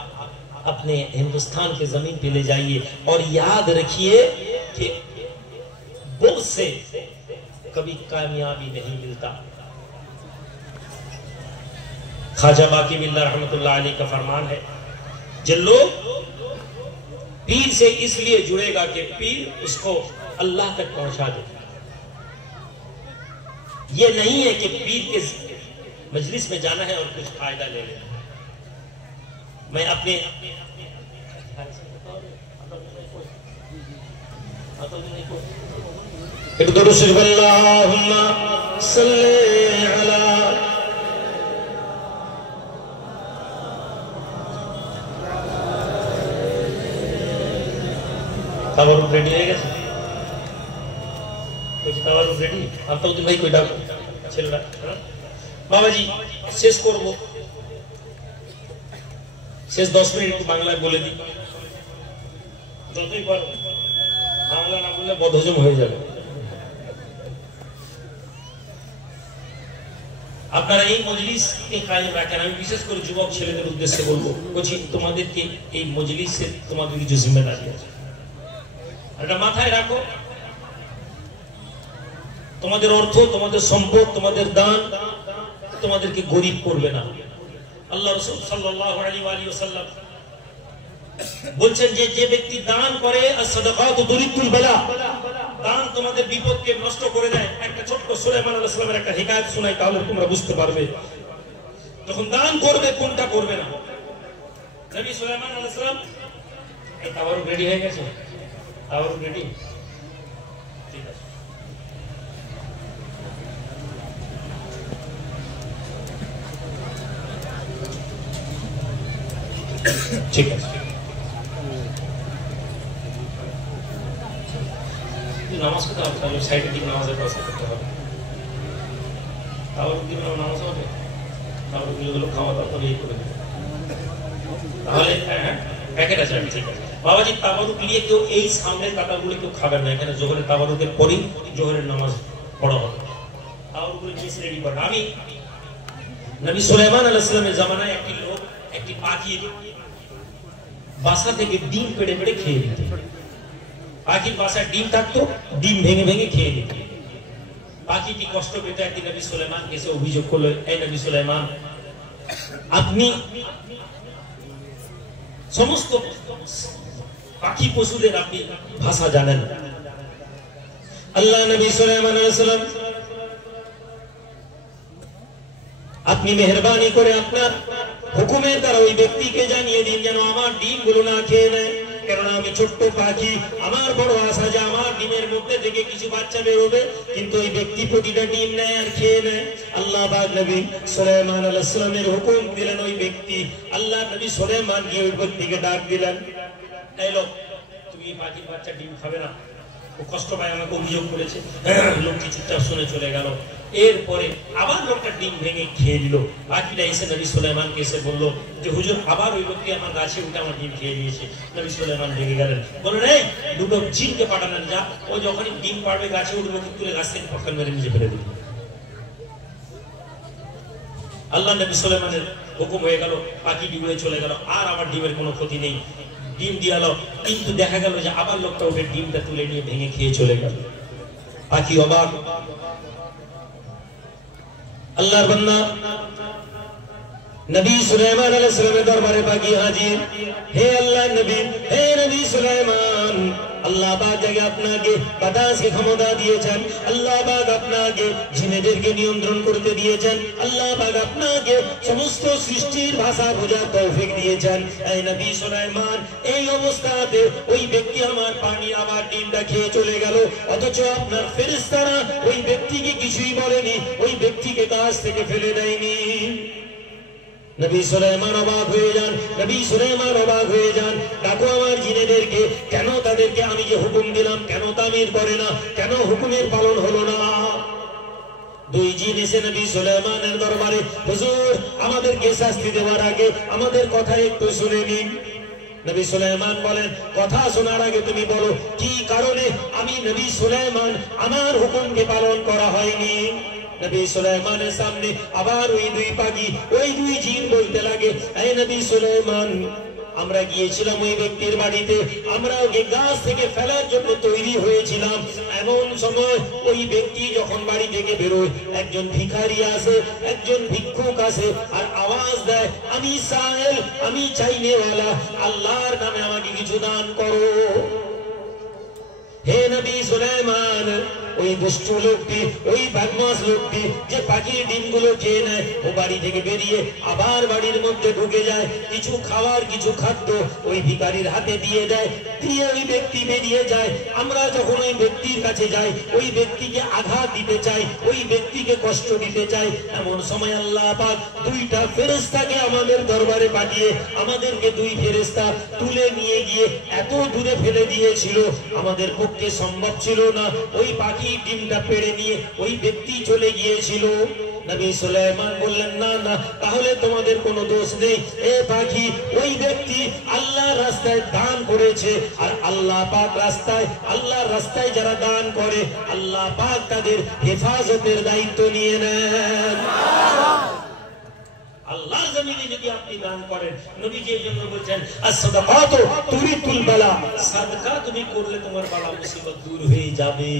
اپنے ہندوستان کے زمین پہ لے جائیے، اور یاد رکھیے کہ بغض سے کبھی کامیابی نہیں ملتا۔ خواجہ باقی باللہ رحمت اللہ علیہ کا فرمان ہے، جو لوگ پیر سے اس لیے جڑے گا کہ پیر اس کو اللہ تک پہنچا دے، یہ نہیں ہے کہ پیر کے مجلس میں جانا ہے اور کچھ فائدہ لے لینا۔ میں اپنے ایک درود شریف اللہم صلی علی تاورک ریڈی ہے گا؟ کچھ تاورک ریڈی؟ آپ تو بھائی کوئی ڈاکٹر چل رہا ہے بابا جی শেষ করব, শেষ 10 মিনিট বাংলায় বলে দিই, যতই পারো বাংলা না বললে বদহজম হয়ে যাবে। আপনারা এই মজলিসকে কায়েম রাখেন। আমি বিশেষ করে যুবক ছেলেদের উদ্দেশ্যে বলবো, বলছি তোমাদেরকে এই মজলিসে তোমাদের কিছু জিম্মেদারি আছে, এটা মাথায় রাখো। তোমাদের অর্থ, তোমাদের সম্পদ, তোমাদের দান তোমাদেরকে গরিব করবে না। আল্লাহ রাসূল সাল্লাল্লাহু আলাইহি ওয়াসাল্লাম বলছেন যে যে ব্যক্তি দান করে as-সাদাকাতু তুরিদুল বালা, দান তোমাদের বিপদকে নষ্ট করে দেয়। একটা ছোট্ট সুলাইমান আলাইহিস সালামের একটা হিকায়াত শোনাই, তাহলে তোমরা বুঝতে পারবে যখন দান করবে কোনটা করবে না। নবী সুলাইমান আলাইহিস সালাম, এই তাওয়ারুক রেডি হয়ে গেছে? তাওয়ারুক রেডি? ঠিক আছে। ঠিক আছে, নামাজ পড়তে হবে, তাহলে সাইডে দিকে নামাজের ব্যবস্থা করতে হবে। তাহলে দিকে নামাজ হবে, তাহলে গুলো খাওয়া দাওয়া তবে করে দেবে, তাহলে প্যাকেট আছে। ঠিক আছে বাবাজি, তাবারুক নিয়ে কেউ এই সামনের কাটাগুলো কেউ খাবেন না, এখানে জোহরের তাবারুকের পরেই জোহরের নামাজ পড়া হবে। তাবারুকগুলো মিস রেডি করেন। আমি নবী সুলাইমান আলাইহিস সালামের জামানায় একটি লোক একটি পাখির বাসা থেকে ডিম পেড়ে পেড়ে খেয়ে দিত। পাখির বাসায় ডিম থাকতো, ডিম ভেঙে ভেঙে খেয়ে দিত। পাখিটি কষ্ট পেতে একদিন নবী সুলাইমানকে এসে অভিযোগ করলো, এই নবী সুলাইমান, আপনি সমস্ত পাখি পশুদের আপনি ভাষা জানেন। আল্লাহ নবী সুলাইমান আলাইহিস সালাম, আপনি মেহেরবানি করে আপনার হুকুমের দ্বারা ওই ব্যক্তিকে জানিয়ে দিন যেন আমার ডিমগুলো না খেয়ে নেয়, কেননা আমি ছোট্ট পাখি, আমার বড় আশা যে আমার ডিমের মধ্যে থেকে কিছু বাচ্চা বেরোবে, কিন্তু ওই ব্যক্তি প্রতিটা ডিম নেয় আর খেয়ে নেয়। আল্লাহ পাক নবী সুলাইমান আলাইহিস সালামের হুকুম দিলেন ওই ব্যক্তি, আল্লাহ নবী সুলাইমান গিয়ে ওই ব্যক্তিকে ডাক দিলেন, এই লোক তুমি কি পাখির বাচ্চা ডিম খাবে না? ও কষ্ট পায়, আমাকে অভিযোগ করেছে। লোকটি চুপচাপ শুনে চলে গেল। এরপরে আবার লোকটা ডিম ভেঙে খেয়ে দিল। পাখিটা এসে নবী সুলাইমানকে এসে বলল যে হুজুর, আবার ওই লোকটি আমার গাছে উঠে আমার ডিম খেয়ে দিয়েছে। নবী সুলাইমান রেগে গেলেন, বললেন এই দুটো জিনকে পাঠালেন, যা ও যখনই ডিম পাড়বে গাছে উঠবে তুলে গাছ থেকে পক্কান মেরে নিজে ফেলে দিল। আল্লাহ নবী সুলাইমানের হুকুম হয়ে গেল, পাখিটি উড়ে চলে গেল, আর আমার ডিমের কোনো ক্ষতি নেই। ডিম দিয়ালো, কিন্তু দেখা গেল যে আবার লোকটা উঠে ডিমটা তুলে নিয়ে ভেঙে খেয়ে চলে গেল। পাখি অবাক। আল্লাহর বান্দা নবী সুলাইমান আলাইহিস সালামের দরবারে পাখি হাজির। হে আল্লাহর নবী, হে নবী সুলাইমান, আল্লাহ পাক যাকে আপনাকে বাতাসকে ক্ষমতা দিয়েছেন, আল্লাহ পাক আপনাকে জিনেদেরকে নিয়ন্ত্রণ করতে দিয়েছেন, আল্লাহ পাক আপনাকে সমস্ত সৃষ্টির ভাষা বোঝার তৌফিক দিয়েছেন। এই নবী সুলাইমান, এই অবস্থাতে ওই ব্যক্তি আমার পানি আবার ডিমটা খেয়ে চলে গেল, অথচ আপনার ফেরেশতারা ওই ব্যক্তিকে কিছুই বলেনি, ওই ব্যক্তিকে গাছ থেকে ফেলে দেয়নি। নবী সুলাইমান অবাক হয়ে যান, নবী সুলাইমান অবাক হয়ে যান। ডাকো আমার জিনেদেরকে, কেন তাদেরকে আমি যে হুকুম দিলাম কেন তামিল করে না, কেন হুকুমের পালন হলো না? দুই জিন এসে নবী সুলাইমানের দরবারে, হুজুর আমাদেরকে শাস্তি দেওয়ার আগে আমাদের কথা একটু শুনে নিন। নবী সুলাইমান বলেন, কথা শোনার আগে তুমি বলো কি কারণে আমি নবী সুলাইমান আমার হুকুমকে পালন করা হয়নি? নবী সুলাইমানের সামনে আবার ওই দুই পাখি, ওই দুই জিন বলতে লাগে, এই নবী সুলাইমান, আমরা গিয়েছিলাম ওই ব্যক্তির বাড়িতে, আমরা ওকে গাছ থেকে ফেলার জন্য তৈরি হয়েছিলাম। এমন সময় ওই ব্যক্তি যখন বাড়ি থেকে বেরোয়, একজন ভিখারি আসে, একজন ভিক্ষুক আসে, আর আওয়াজ দেয়, আমি সায়েল, আমি চাইনেওয়ালা, আল্লাহর নামে আমাকে কিছু দান করো। হে নবী সুলাইমান, ওই দুষ্টু লোকটি, ওই বদমাশ লোকটি যে পাখির ডিমগুলো খেয়ে নেয়, ও বাড়ি থেকে বেরিয়ে আবার বাড়ির মধ্যে ঢুকে যায়, কিছু খাবার কিছু খাদ্য ওই ভিখারির হাতে দিয়ে দেয়, দিয়ে ওই ব্যক্তি বেরিয়ে যায়। আমরা যখন ওই ব্যক্তির কাছে যাই, ওই ব্যক্তিকে আঘাত দিতে চাই, ওই ব্যক্তিকে কষ্ট দিতে চাই, এমন সময় আল্লাহ পাক দুইটা ফেরেশতাকে আমাদের দরবারে পাঠিয়ে আমাদেরকে দুই ফেরেশতা তুলে নিয়ে গিয়ে এত দূরে ফেলে দিয়েছিল, আমাদের পক্ষে সম্ভব ছিল না। ওই পাখি ডিমটা পেড়ে নিয়ে ওই ব্যক্তি চলে গিয়েছিল। নবী সুলাইমান বললেন, না না, তাহলে তোমাদের কোনো দোষ নেই। এ পাখি, ওই ব্যক্তি আল্লাহর রাস্তায় দান করেছে, আর আল্লাহ পাক রাস্তায়, আল্লাহর রাস্তায় যারা দান করে, আল্লাহ পাক তাদের হেফাজতের দায়িত্ব নিয়ে নেন। আল্লাহর জমিনে যদি আপনি দান করেন, নবীজি এই জন্য বলছেন, as-সাদাকাতু তুরিতুল বালা, সাদকা তুমি করলে তোমার বালা মুসিবত দূর হয়ে যাবে।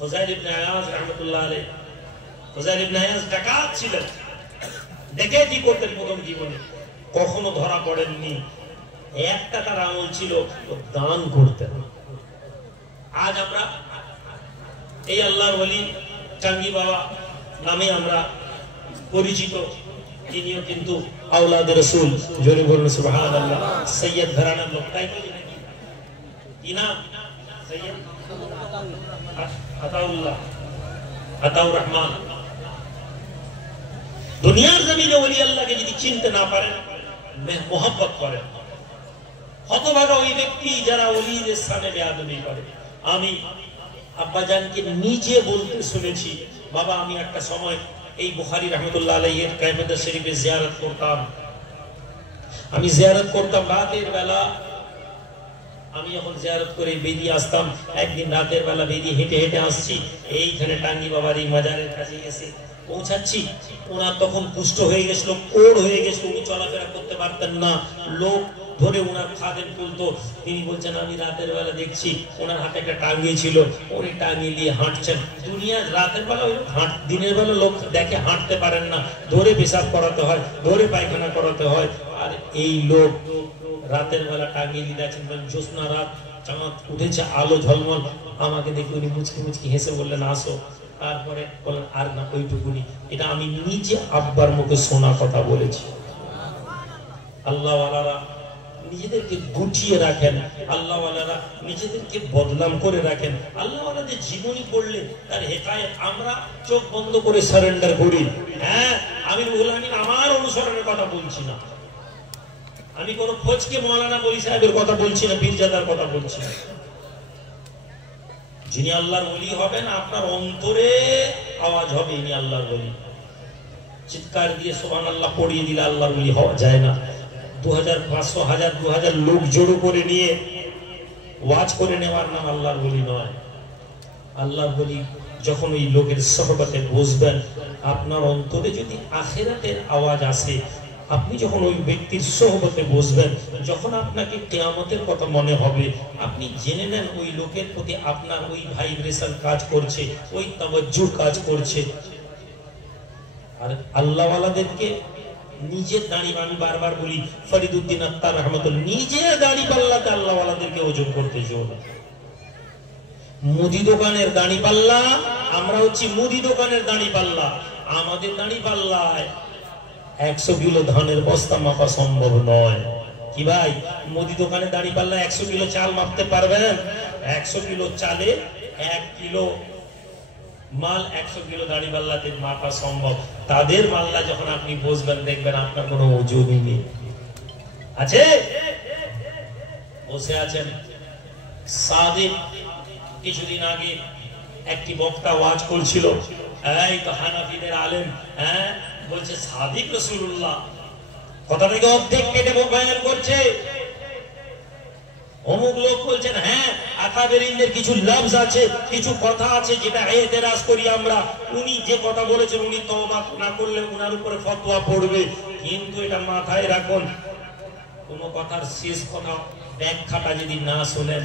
হুযাইর ইবনে আয়াজ রাহমাতুল্লাহ আলাইহি, হুযাইর ইবনে আয়াজ ডাকাত ছিলেন, ডাকাতি করতেন প্রথম জীবনে, কখনো ধরা পড়েননি। একটা তার আমল ছিল, দান করতেন। আজ আমরা এই আল্লাহর ওলি টাঙ্গি বাবা নামে আমরা পরিচিত, তিনিও কিন্তু আওলাদ রাসূল, জোরে বলুন সুবহানাল্লাহ, সৈয়দ ঘরানার লোক, তাই তো নাকি? কি নাম? সৈয়দ আতাউল্লাহ, আতাউর রহমান। দুনিয়ার জমিনে ওলি আল্লাহকে যদি চিনতে না পারেন, মোহাব্বত করেন, হতভাগা ওই ব্যক্তি যারা ওলিদের সামনে বেয়াদবি করে। আমি আব্বাজানকে নিজে বলতে শুনেছি, বাবা আমি একটা সময় এই বুখারী রাহমাতুল্লাহ আলাইহির কায়বাতুল শরীফে জিয়ারত করতাম। আমি জিয়ারত করতাম রাতের বেলা, আমি যখন জিয়ারত করে বেরিয়ে আসতাম, একদিন রাতের বেলা বেরিয়ে হেঁটে হেঁটে আসছি, এইখানে টাঙ্গি বাবার এই মাজারের কাছে এসে পৌঁছাচ্ছি, ওনার তখন কুষ্ঠ হয়ে গেছিল, কোড় হয়ে গেছিল, উনি চলাফেরা করতে পারতেন না, লোক ধরে ওনার খাদেম তুলতো। তিনি বলছেন, আমি রাতের বেলা দেখছি ওনার হাতে একটা টাঙ্গি ছিল, উনি টাঙ্গি নিয়ে হাঁটছেন। দুনিয়া রাতের বেলা, দিনের বেলা লোক দেখে হাঁটতে পারেন না, ধরে পেশাব করাতে হয়, ধরে পায়খানা করাতে হয়, আর এই লোক রাতের বেলা টাঙ্গি নিয়ে যাচ্ছেন। জ্যোৎস্না রাত, চাঁদ উঠেছে, আলো ঝলমল, আমাকে দেখে উনি মুচকি মুচকি হেসে বললেন, আসো। তারপরে বললেন, আর না, ওইটুকুনি। এটা আমি নিজে আব্বার মুখে শোনা কথা বলেছি। আল্লাহওয়ালারা নিজেদেরকে গুটিয়ে রাখেন, আল্লাহওয়ালারা নিজেদেরকে বদনাম করে রাখেন। আল্লাহওয়ালাদের জীবনী পড়লে তার হেকায়েত আমরা চোখ বন্ধ করে সারেন্ডার করি। হ্যাঁ, আমি রুহুল আমিন আমার অনুসরণের কথা বলছি না, আমি কোন ফজকে মৌলানা বলি সাহেবের কথা বলছি না, পীরজাদার কথা বলছি না। যিনি আল্লাহর ওলি হবেন আপনার অন্তরে আওয়াজ হবে ইনি আল্লাহর ওলি। চিৎকার দিয়ে সুবহানাল্লাহ পড়িয়ে দিলে আল্লাহর ওলি হওয়া যায় না। 2000, 500, 1000, 2000 লোক জড়ো করে নিয়ে ওয়াজ করে নেওয়ার নাম আল্লাহর ওলি নয়। আল্লাহর ওলি যখন ওই লোকের সোহবতে বসবেন, আপনার অন্তরে যদি আখিরাতের আওয়াজ আসে, আপনি যখন ওই ব্যক্তির সোহবতে বসবেন, যখন আপনাকে কিয়ামতের কথা মনে হবে, আপনি জেনে নেন ওই লোকের প্রতি আপনার ওই ভাইব্রেশন কাজ করছে, ওই তাওয়াজ্জুহ কাজ করছে। আর আল্লাহওয়ালাদেরকে নিজের দাড়ি, আমি বারবার বলি ফরিদউদ্দিন আত্তার রহমাতুল্লাহ, নিজের দাড়ি পাল্লাতে আল্লাহওয়ালাদেরকে ওজন করতে জোর। মুদি দোকানের দাড়ি পাল্লা, আমরা হচ্ছি মুদি দোকানের দাড়ি পাল্লা। আমাদের দাড়ি পাল্লায় 100 কিলো ধানের বস্তা মাপা সম্ভব নয়। কি ভাই, মুদি দোকানে দাড়ি পাল্লা 100 কিলো চাল মাপতে পারবেন? 100 কিলো চালে 1 কিলো মাল, 100 কিলো দাড়ি পাল্লাতে মাপা সম্ভব। তাদের পাল্লা যখন আপনি বসবেন, দেখবেন আপনার কোনো ওজনই নেই। আছে বসে আছেন সাদিক। কিছুদিন আগে একটি বক্তা ওয়াজ করছিল, এই তো হানাফিদের আলেম, হ্যাঁ বলছে সাদিক রাসূলুল্লাহ, কথাটাকে অর্ধেক কেটে বয়ান করছে। অমুক লোক বলছেন হ্যাঁ আকাবেরিনদের কিছু লফজ আছে, কিছু কথা আছে যেটা এতেরাজ করি আমরা। উনি যে কথা বলেছেন উনি তওবা না করলে উনার উপরে ফতোয়া পড়বে। কিন্তু এটা মাথায় রাখুন, কোন কথার শেষ কথা ব্যাখ্যাটা যদি না শুনেন,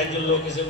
একজন লোক এসে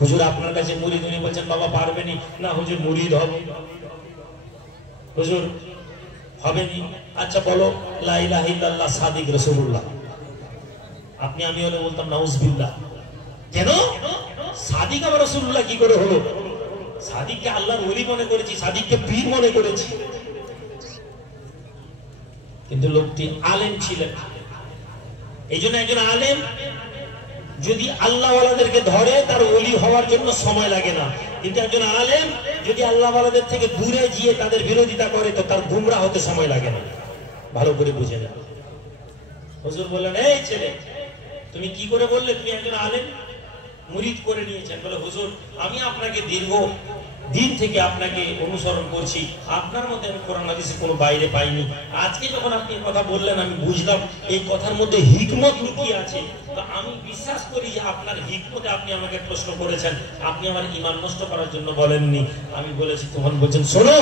হুজুর আপনার কাছে মুরিদ। উনি বলছেন বাবা পারবেনই না। হুজুর মুরিদ হব। হুজুর হবেনি। আচ্ছা বলো লা ইলাহা ইল্লাল্লাহ সাদিক রাসূলুল্লাহ। আপনি আমি হলে বলতাম নাউজুবিল্লাহ। কেন সাদিক আবার রাসূলুল্লাহ কি করে হলো? সাদিককে আল্লাহর ওলি মনে করেছি, সাদিককে পীর মনে করেছি। কিন্তু লোকটি আলেম ছিলেন। এই জন্য একজন আলেম যদি আল্লাহওয়ালাদেরকে ধরে, তার ওলি হওয়ার জন্য সময় লাগে না। কিন্তু একজন আলেম যদি আল্লাহওয়ালাদের থেকে দূরে গিয়ে তাদের বিরোধিতা করে, তো তার গুমরাহ হতে সময় লাগে না। ভালো করে বুঝে না। হুজুর বললেন, এই ছেলে তুমি কি করে বললে তুমি একজন আলেম মুরিদ করে নিয়েছেন? বলে হুজুর আমি আপনাকে দীর্ঘ দিন থেকে আপনাকে অনুসরণ করছি, আপনার মধ্যে আমি কোরআন হাদিসে কোনো বাইরে পাইনি। আজকে যখন আপনি কথা বললেন আমি বুঝলাম এই কথার মধ্যে হিকমত লুকিয়ে আছে। তো আমি বিশ্বাস করি যে আপনার হিকমতে আপনি আমাকে প্রশ্ন করেছেন, আপনি আমার ঈমান নষ্ট করার জন্য বলেননি। আমি বলেছি, তখন বলছেন শোনো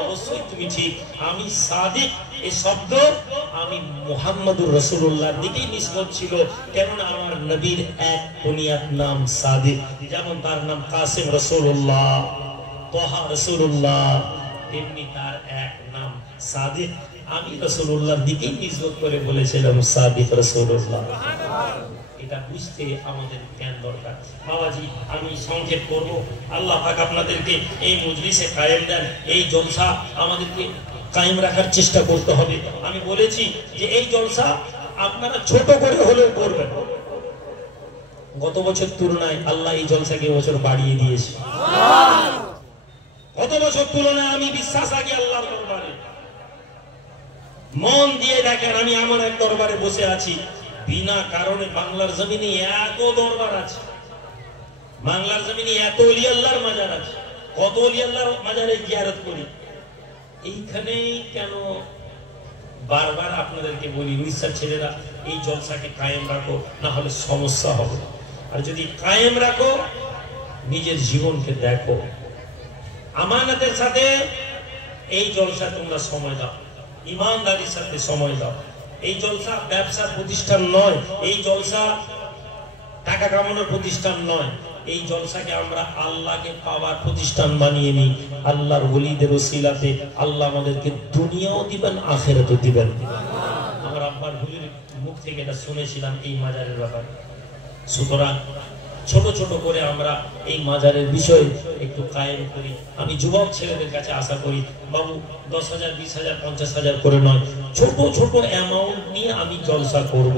অবশ্যই তুমি ঠিক। আমি সাদিক এই শব্দ আমি মুহাম্মদুর রাসূলুল্লাহর দিকেই নিসবত ছিল। কেননা আমার নবীর এক বুনিয়াদ নাম সাদিক, যেমন তার নাম কাসিম রাসূলুল্লাহ, তোহা রাসূলুল্লাহ, তেমনি তার এক নাম সাদিক। আমি রাসূলুল্লাহর দিকেই নিসবত করে বলেছিলাম সাদিক রাসূলুল্লাহ। এটা বুঝতে আমাদের জ্ঞান দরকার। বাবাজি আমি সংক্ষেপ করব। আল্লাহ পাক আপনাদেরকে এই মজলিসে কায়েম দেন। এই জলসা আমাদেরকে কায়েম রাখার চেষ্টা করতে হবে। আমি বলেছি যে এই জলসা আপনারা ছোট করে হলেও করবেন। গত বছর তুলনায় আল্লাহ এই জলসাকে বছর বাড়িয়ে দিয়েছে। গত বছর তুলনায় আমি বিশ্বাস রাখি আল্লাহর দরবারে। মন দিয়ে দেখেন, আমি আমার এক দরবারে বসে আছি, বিনা কারণে বাংলার জমিনে এত দরবার আছে, বাংলার জমিনে এত ওলি আল্লাহর মাজার আছে। কত ওলি আল্লাহর মাজারে জিয়ারত করি। এইখানেই কেন বারবার আপনাদেরকে বলি, উড়িষ্যার ছেলেরা এই জলসাকে কায়েম রাখো, না হলে সমস্যা হবে। আর যদি কায়েম রাখো, নিজের জীবনকে দেখো, আমানতের সাথে এই জলসা তোমরা সময় দাও, ইমানদারির সাথে সময় দাও। এই জলসা ব্যবসার প্রতিষ্ঠান নয়, এই জলসা টাকা কামানোর প্রতিষ্ঠান নয়। এই জলসাকে আমরা আল্লাহকে পাওয়ার প্রতিষ্ঠান বানিয়ে নিই। আল্লাহর ওলিদের ওসিলাতে আল্লাহ আমাদেরকে দুনিয়াও দিবেন, আখিরাতও দিবেন। আমার আব্বার হুজুর মুখ থেকে এটা শুনেছিলাম এই মাজারের ব্যাপারে। সুতরাং ছোট ছোট করে আমরা এই মাজারের বিষয়ে একটু কায়েম করি। আমি যুবক ছেলেদের কাছে আশা করি, বাবু 10,000, 20,000, 50,000 করে নয়, ছোট ছোট অ্যামাউন্ট নিয়ে আমি জলসা করব।